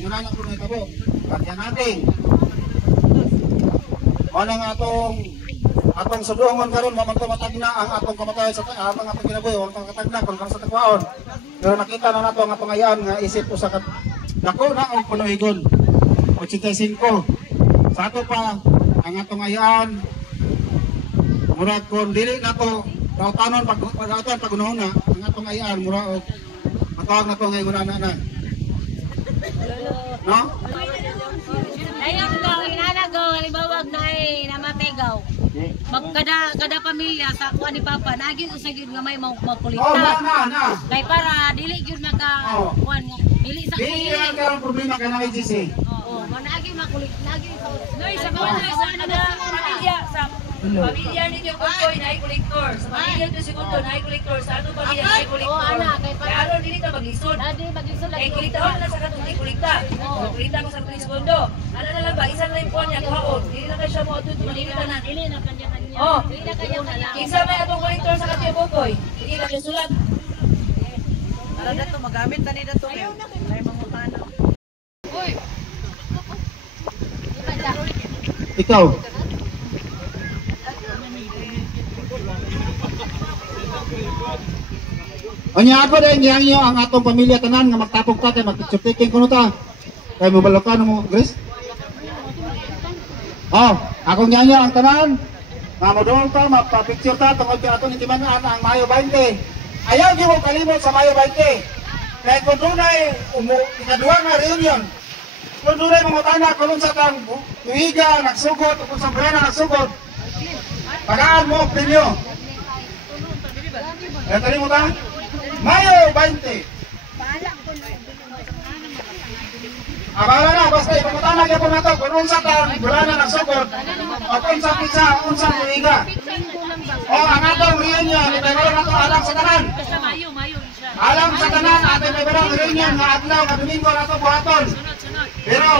yung anak ko na itabo, kanya natin. Ano nga atong suduangon karon mamagkamatag na ang atong kamatay sa atong kinabuhi, ang katag na kung sa tagwaon. Pero nakita na nato ang atong ayaan nga isip ko sa dako na ang punuigon. 85. Sa ato pa ang atong ayaan murag kon dili nato tanon pag-atan pag-unahon na ang atong ayaan mura og matawag nato nga ingon na. No? Ayun daw, inanagaw, halimbawa na namategaw. Kada pamilya sa kuha ni Papa, naging usagin nga may magkulita. Oh, na. Kay para dili gyud maka kuan nga dili sa Dili lang karon problema kay nang IGC. Oo, managi makulit, nagi Noy, sa kada pamilya, sa pamilya ninyo Kukoy na kolektor. Sa pamilya nito segundo na kolektor. Sa ano pamilya na kolektor. Oo, ana, kay Kaya ano, dili ka maglisod. Dili maglisod Kaya kuliktaon na sa katong kulikta. Kulikta ko sa segundo. Ano na lang ba, isang lang po niya, kuhaon. Dili na kayo siya mo ito, tumalita na. dili na kanya-kanya. Oh, Dili na kanya-kanya. kinsa may atong kolektor sa katong Kukoy. Dili na kayo sulat. Para dato magamit tani dato kay may mangutana. Uy! ikaw. Anya ako din yang niyo ang atong pamilya tanan nga magtapog ta kay magpicture-taking kuno ta. Kay mo balokan mo, Grace? Oh, akong niya ang tanan. Nga modol ta magpa-picture ta tungod kay atong itiman-an ang Mayo 20. Ayaw gyud mo kalimot sa Mayo 20. Kay kung dunay ikaduha nga reunion, kung dunay mga tana kung sa tang tuiga nagsugod o kung sa brana nagsugod, pagaan mo opinyo. Kaya mo ta? Mayo 20. Abala na, basta ipagkutana kaya po na ito, kung unsa ta, wala na nagsugod, o kung sa pizza, unsa tuiga. O ang atong reunion, ipagkaroon na ito alam sa tanan. Alam sa tanan, ating ipagkaroon reunion, nga adlaw, nga Domingo na ito buhaton. Pero,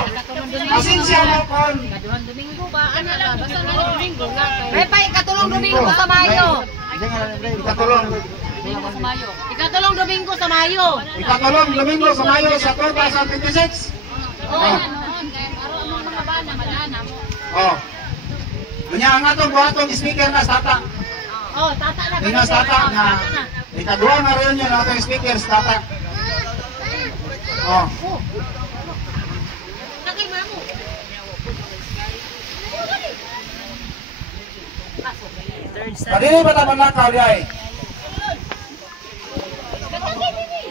pasensya mo kung... Ikatulong Domingo sa Mayo. Ikatulong. Ikatulong Domingo sa Mayo. Ikatulong Domingo sa Mayo sa 2026. Oh. Kanya ang atong buhatong speaker na tata. Oh, tata na. Tingnan tata na ikaduha na rin yun atong speaker sa tata. Oh. Nakay mo. Sadili ba ta manakaw diay?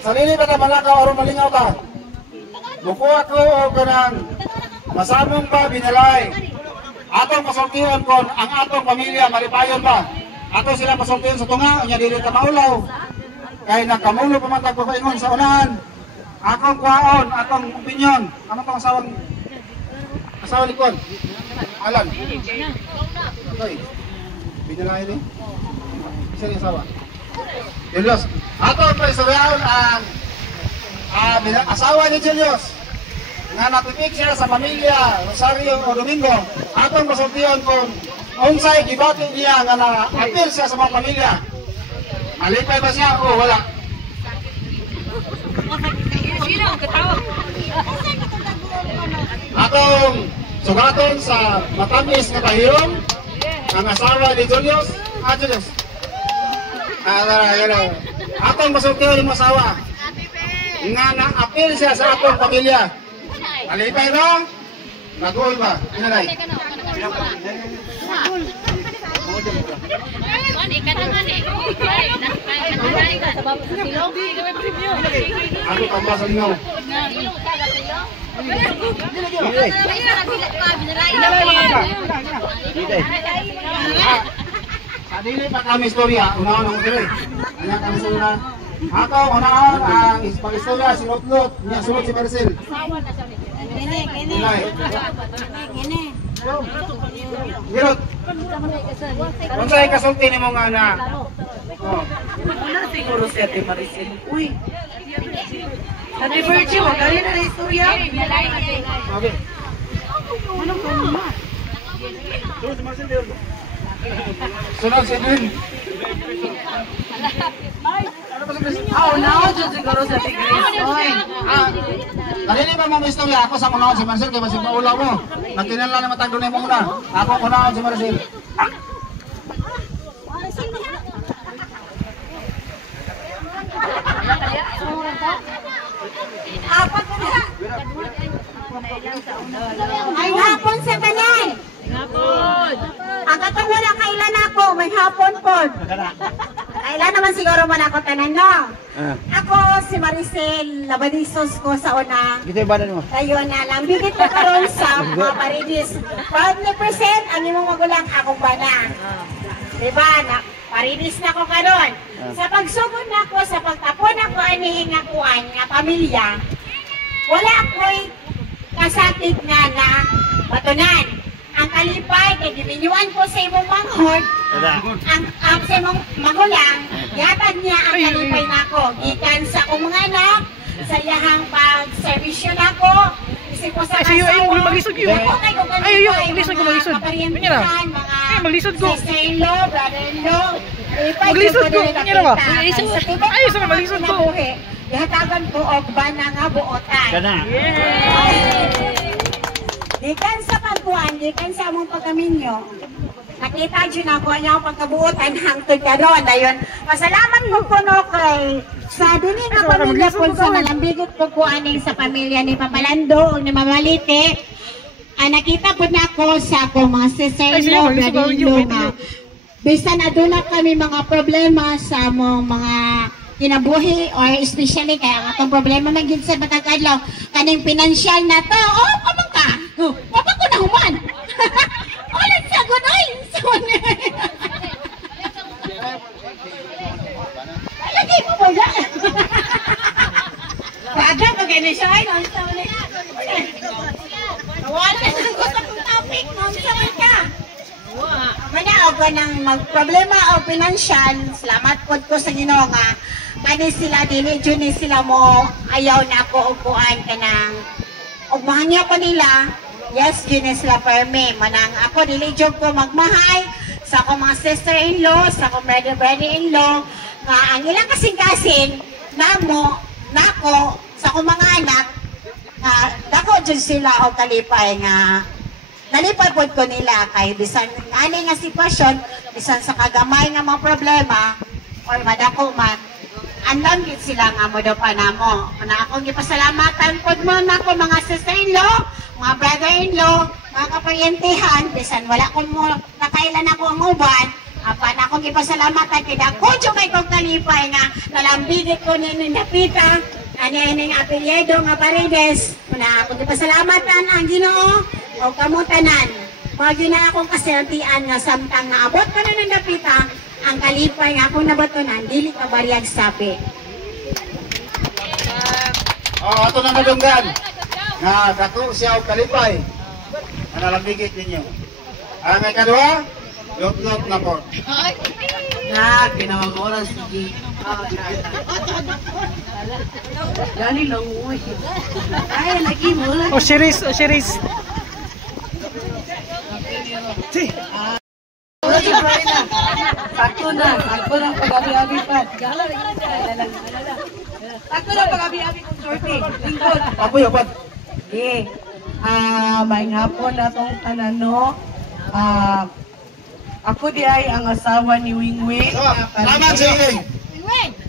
Sadili ba ta manakaw aron malingaw ta? Buko ako o kanang masamong ba binalay. Atong pasultihan kon ang atong pamilya malipayon ba? Ato sila pasultihan sa tunga nya dili ta maulaw. Kay nakamulo pa man tag pag-ingon sa unahan. Akong kwaon, atong opinion. Ano tong asawa ni kon? Alan. Okay. Binalay ni. Isa ni asawa. Julius. Atong paisurayon ang asawa ni Julius nga natipik siya sa pamilya Rosario o Domingo. Atong pasultihan kung unsay gibati niya nga na-appeal siya sa mga pamilya. Malipay ba siya o wala? Atong sugaton sa matamis nga tahilom ang asawa ni Julius. Julius. Atong pasultihan yung asawa nga na-appeal siya sa atong pamilya. Alipay no? Nag-uol ba? Inalay? Ako kamba sa lingaw. Adili pa kami istorya. Unaon ang dili. Ano kami istorya? Ato, unaon ang pag-istorya, sinut-lut, niya sunod si Maricel. Inay. Girot. Kung sa'yo kasulti ni mo nga na. Una siguro si Ate Maricel. Uy. Ate Virgie, wag kaya na istorya. Okay. Sunod si Edwin. Naon dyan siguro si Ate Grace. Oy. Dali ba mga istorya? Ako sa kunaon si Maricel kaya masing maulaw mo. Nagkinala naman tayo doon mo muna. Ako kunaon si Maricel. May hapon sa tanan. Ang katong wala kailan ako, may hapon po. Kailan naman siguro man ako tanan, no? Ako si Maricel, labadisos ko sa una. Gito yung badan mo. Kayo na lang, bigit ko karon sa mga paridis. Proudly present, ang imong magulang akong bana. Diba, na, paridis na ko karon. Sa pagsugod na ko, sa pagtapon ako, anihin nga kuan, nga pamilya, wala ako'y kasakit nga na batunan. Ang kalipay, kay giminyuan ko sa imong manghod, ang sa imong magulang, yatag niya ang kalipay nako. Gikan sa akong mga anak, sa iyahang pag-servisyo nako, isip ko sa kasawa. Ay, maglisod ko. Ay, maglisod ko. Kaparientihan, mga sister-in-law, brother-in-law. Maglisod ko. Ay, isa na maglisod ko. Ihatagan ko og bana nga buotan. Gikan sa pagkuhan, gikan sa among pagkaminyo. Nakita dyan ako niya ang pagkabuutan hangtod ka doon. Dayon, pasalamat mo po no kay sa dini nga pamilya po sa nalambigit po po aning sa pamilya ni Papalando o ni Mamalite. Nakita po na ako sa akong mga sister-in-law, brother-in-law nga. Bisan na doon na kami mga problema sa among mga kinabuhi or especially kaya ang atong problema magiging sa batang adlaw kaning pinansyal na to. Oh, kamang ka! Papa ko na human! Ulit sa gunoy! Lagi mo ba yan? Baga, pag-ini siya ay nang sa ulit. Wala na gusto kong topic. Nang sa ka. Manaog ko ng magproblema o pinansyal. Salamat po ko sa Ginoo nga. Kani sila dili dyan sila mo ayaw na ako upuan ka ng ugmahangya pa nila. Yes, dyan sila perme. Manang ako dili dyan ko magmahay sa akong mga sister-in-law, sa akong brother-in-law. Ang ilang kasing-kasing namo, nako, sa akong mga anak, dako dyan sila o kalipay nga nalipay po ko nila kay bisan ani nga sitwasyon, bisan sa kagamay nga mga problema or madako man, andam gid sila nga mo do pa namo. Na akong gipasalamatan pod mo nako mga sister-in-law, mga brother-in-law, mga kaparientihan, bisan wala ko mo nakailan ako ang uban, apan akong gipasalamatan kay dako jud kay kog kalipay nga nalambigit ko ni Napita ani apelyido nga Paredes. Na akong gipasalamatan ang Ginoo o kamutanan. Mao na akong kasertian nga samtang naabot ka na ng Napita, ang kalipay nga akong nabatunan dili ka bariyag sapi. Ato na madunggan. Nga dako siya og kalipay. Analambigit ninyo. Ang ikaduha, lot-lot na po. Pinawag oras, sige. Dali lang, uy. Ay, lagi mo lang. O series, o series. Sakto na pag-abi-abi pa. Sakto na pag-abi-abi kong shorty. Lingkod. Apoy, apat. Okay. May hapon na itong tanano. Ako di ay ang asawa ni Wingwing. Salamat sa iyo.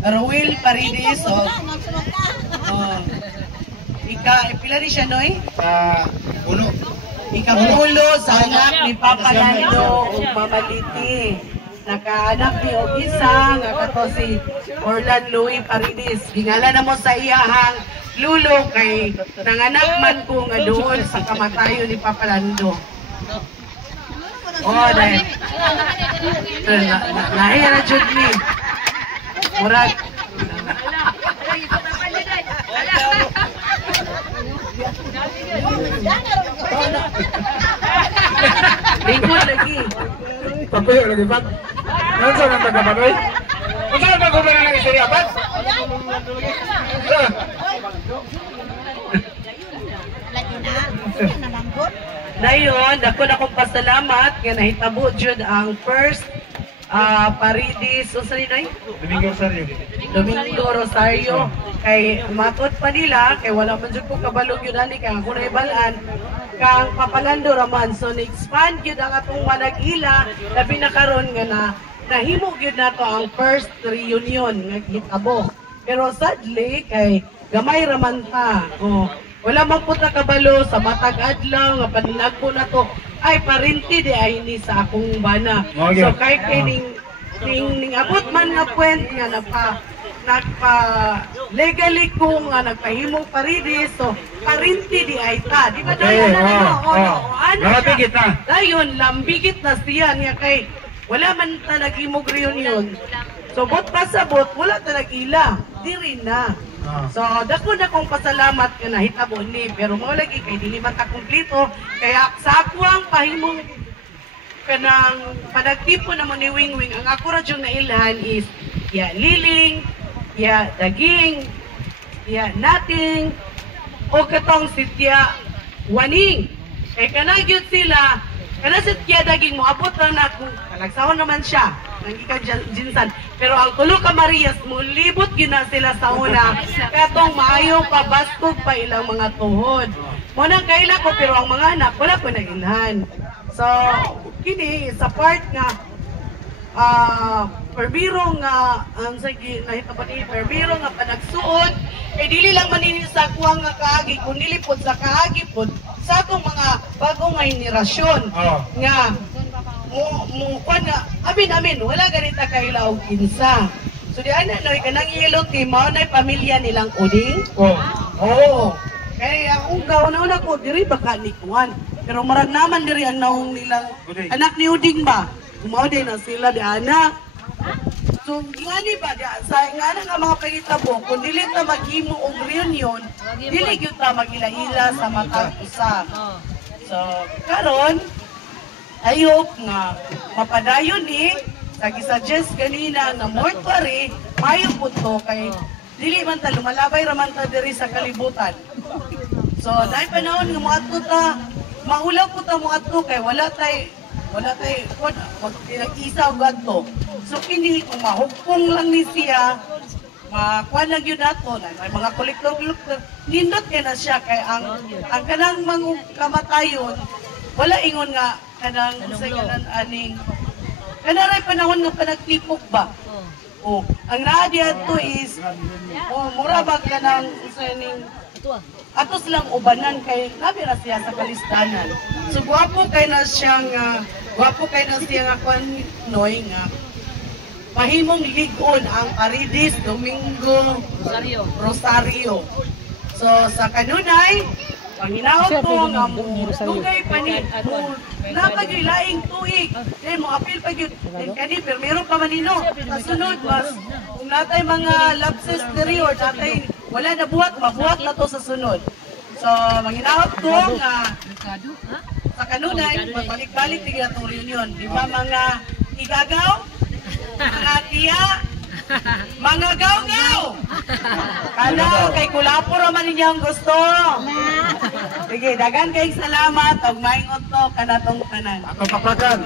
Rowel Paredes. Pila rin siya, Noy? Uno. Ikapulo sa anak ni Papa Lando o Mamaliti. Nakaanak ni Ogisa, nga kato si Orlan Louie Paredes. Gingala na mo sa iyahang lulo kay nanganak man ko nga doon sa kamatayo ni Papa Lando. Oh, dahil. Nahira jud ni. Murag. Lingkod lagi. Papuyo lagi, Pat. Ano sa nang tagapanoy? Ano sa nang gumana ng istorya, Pat? Dayon, dako na kong pasalamat nga nahitabo jud ang first Paredes o salinay? Domingo Rosario. Kay matot pa nila, kay wala man jud ko kabalog yun ani, kay ako na ibalaan kang Papa Lando raman. So na-expand yun ang atong manag-ila, labi na karon nga nahimo yun na to ang first reunion nga hitabo. Pero sadly, kay gamay raman ta. Wala man po na kabalo sa matag adlaw nga paninagpo na to ay parinti di ay hindi sa akong bana. So kahit ning abot man nga point nga nagpa legally ko nga nagpahimong Paredes, so parinti di ay ta. Di ba dayon Lambigit na. Dayon, lambigit na siya niya kay wala man ta nagimog reunion. So bot pa sa bot, wala ta nagila. Di rin na. So dako na kong pasalamat nga nahitabo ni, pero mo lagi kay dili man ta kumpleto, kaya sa ako ang pahimong kanang panagtipo na mo ni Wingwing, ang ako ra jung nailhan is ya liling, ya daging, ya nating, o katong sitya waning. Kay kanang gyud sila, kana sitya daging mo abot lang na kung kalagsahon naman siya, nangika jinsan. Pero ang tulo ka Marias mo libot gyud na sila sa una, katong maayo pa baskog pa ilang mga tuhod. mo nang kaila ko pero ang mga anak wala pa naginhan. So kini sa part nga perbiro nga ang sige nahitabo ni perbiro nga panagsuot dili lang manini sa kuwang nga kaagi kun dili pod sa kaagi pod sa atong mga bagong nga henerasyon nga mo nga amin wala ganita kaila og kinsa. So di ana noy kanang yellow team mao nay pamilya nilang Uding. Oo. Kaya akong gauna ko diri baka ni Kuan. Pero marag naman diri ang naong nilang anak ni Uding ba? Mao din na sila di ana. So ngani ba sa ngana nga mga pangitabo kung dili ta maghimo og reunion, dili gyud ta magila-ila sa matag usa. So karon I hope nga mapadayon ni nag-suggest kanina nga mortuary mayo pud to kay dili man ta lumalabay ra man ta diri sa kalibutan. So nay panahon nga moadto ta maulaw ko ta moadto kay wala tay nag-isa og adto. So kini kung mahugpong lang ni siya makuha lang yun nato na may mga kolektor nindot kaya na siya kay ang kanang mga kamatayon wala ingon nga kanang usay kanan aning kanaray panahon nga panagtipok ba ang naadiya to is mura ba kanang usay ning atos lang ubanan kay labi ra siya sa kalistanan. So gwapo kay na siya nga noy nga mahimong ligon ang Paridis Domingo Rosario. So sa kanunay panginaot ko nga mo tugay pa ni napaglaing tuig kay mo apil pa gyud kani pero pa manino kasunod mas kung natay mga lapses diri or natay wala na mabuhat na to sa sunod. So manginaot ko nga sa kanunay magbalik-balik tig atong reunion di ba mga igagaw mga tiya, mga gaw-gaw. Kana kay kulapo ra man ninyo ang gusto. Sige, dagan kay salamat ug maingot to kanatong tanan. Ako papagan.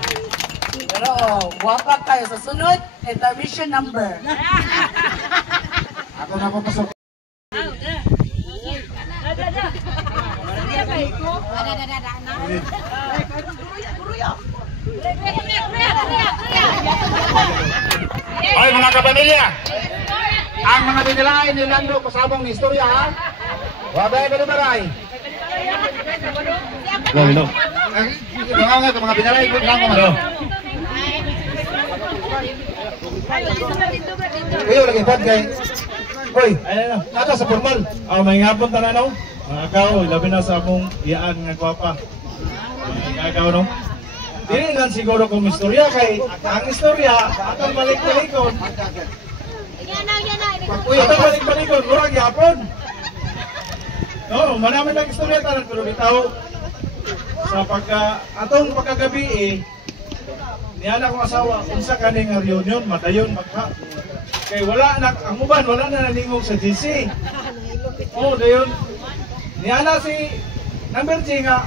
Pero guwapa kayo sa sunod intermission number. Ako na papasok. Ay mga kapamilya, ang mga binilain ni Lando kasabang ni istorya ha. Wabay ba baray? Hello. Mga nga mga binilain ko lang ko man. Uy, lagi bad kay. Uy, Ayun na. ato sa formal. May ngapon tananaw. Mga agaw, labi na sa akong iyaan nga gwapa. Mga agaw no. Dili lang siguro kung istorya kay ang istorya atong balik-balikon. Atong balik-balikon murag gyapon. No, manami lang istorya tanan pero bitaw sa atong pagkagabi niya na akong asawa unsa kani nga reunion madayon magka. Kay wala na ang uban wala na naningog sa GC. Dayon. Niya na si number G nga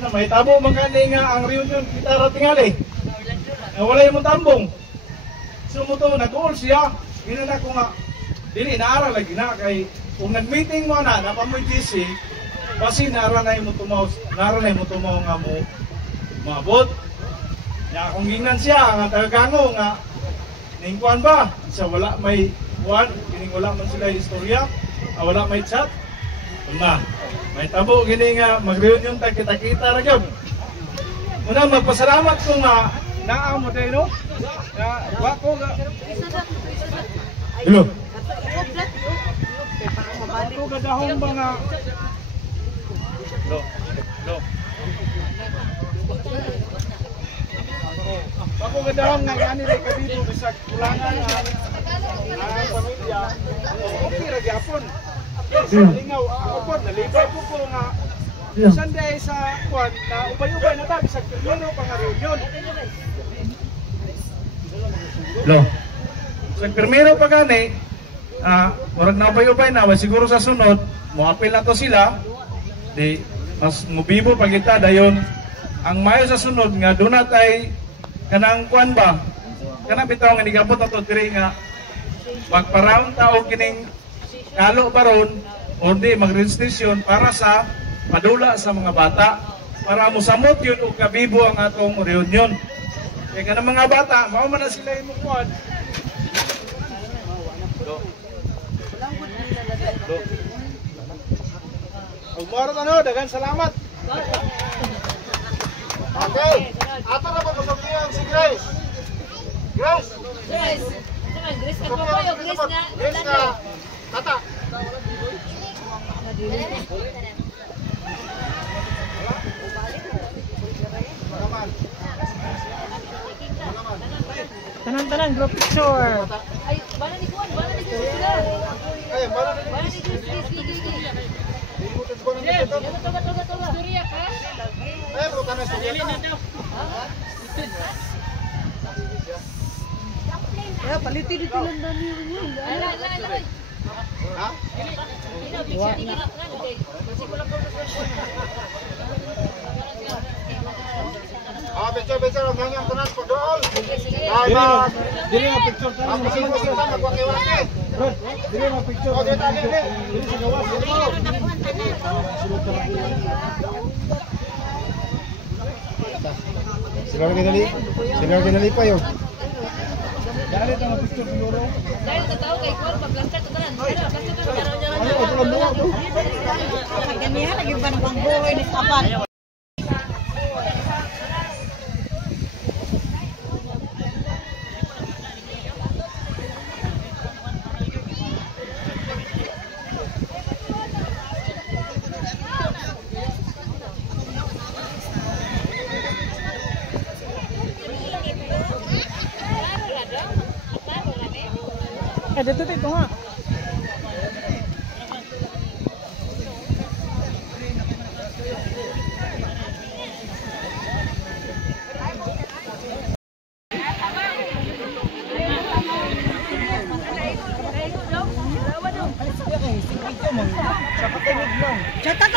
na may tabo man kani nga ang reunion kita ra tingali. Wala yung tambong. So mo to nag-call siya, ginana ko nga dili naara lagi na kay kung nag-meeting mo na napamoy GC, basi naara na mo tumaw nga mo maabot. Ya kung gingnan siya nga tagagango nga ning kuan ba sa wala may kuan kining wala man sila istorya, wala may chat. Na may tabo gini nga mag-reunion ta kita-kita ra gyud. Una magpasalamat ko nga naa mo day no. Wa ko ga. Hello. Ako gadahong mga Hello. Ako gadahong nga ani ray kadito bisag kulangan ang pamilya. Okay ra gyapon. Lingaw ako po, nalibay po nga Sunday sa kwan na ubay-ubay na tabi sa primero pang reunion. Lo. Sa primero pa gani, murag na ubay-ubay na, siguro sa sunod, moapil na to sila, di mas mubibo pag kita dayon ang mayo sa sunod nga dunat ay kanang kwan ba? Kanang bitaw nga nigabot ato diri nga magparaon ta og kining kalo baron o di mag-registration para sa padula sa mga bata para mosamot yun og kabibo ang atong reunion. Kaya nga ng mga bata, mao man na sila imukuan. Magmoro ano, dagan salamat. Okay, ato na ba kusog si Grace? Grace! Grace! Grace ka po kayo, Grace nga. Grace ka, tata. Tanan, group picture. Ay, bala ni Juan sila. Ay, bala ni Bala ni Juan, Toga. Surya ka? Ay, bukan na sa Ya, palitin dito lang dami yun. Ala. Ha? Picture ang hanggang tanan po doon. Dili na picture tayo. Ang musik-musik pa magwakiwaki. Dili na picture. O, dito, dili. Dili sa gawas. Sinar kinali pa yun. Dali ta picture siguro. Dahil tataw kay Juan, mag-blaster to tanan. Blaster to Ganyan, lagi ba ng buhay ni Sapan? Dito nga.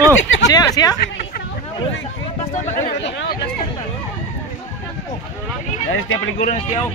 Oh, siya. Dari setiap peliguran setiap.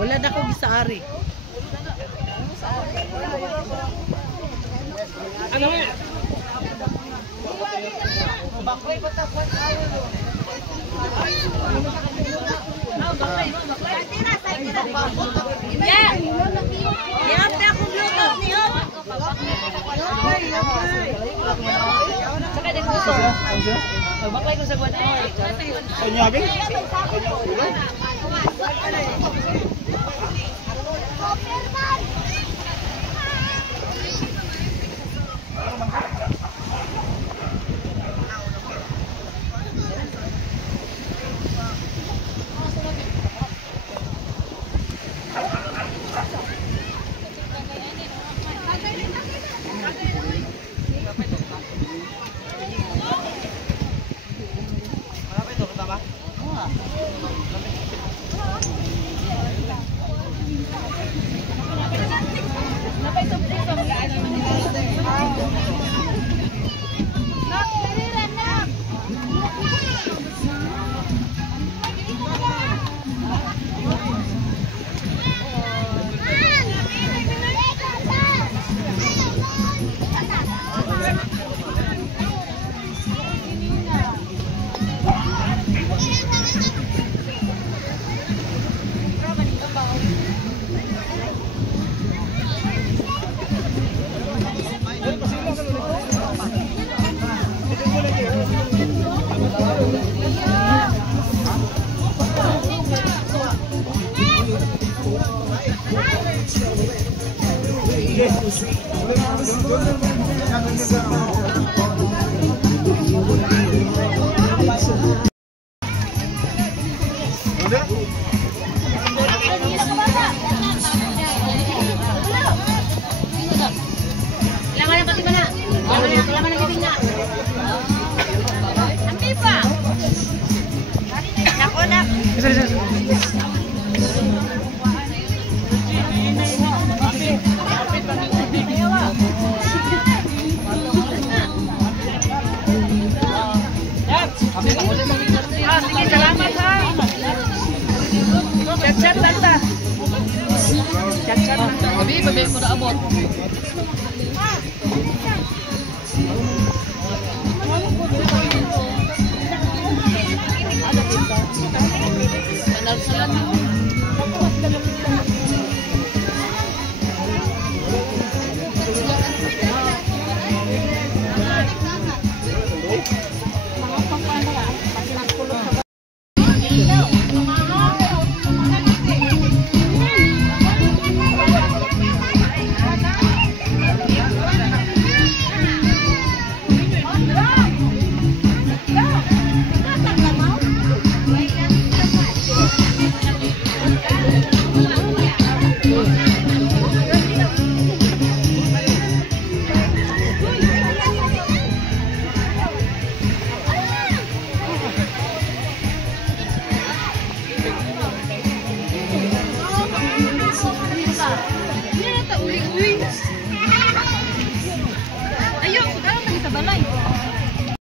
Wala na ko gisaari. Ano mo? Yeah! Yan na akong bluetooth niyo! Sakay din ko sa. Magbakay ko sa Juan. Kanya abi? Laman pati mana? Laman ang giting na. Ambil pa. Nako nak. Sige, salamat ha. Chat-chat lang ta. Chat-chat lang ta. Babi ko na abot.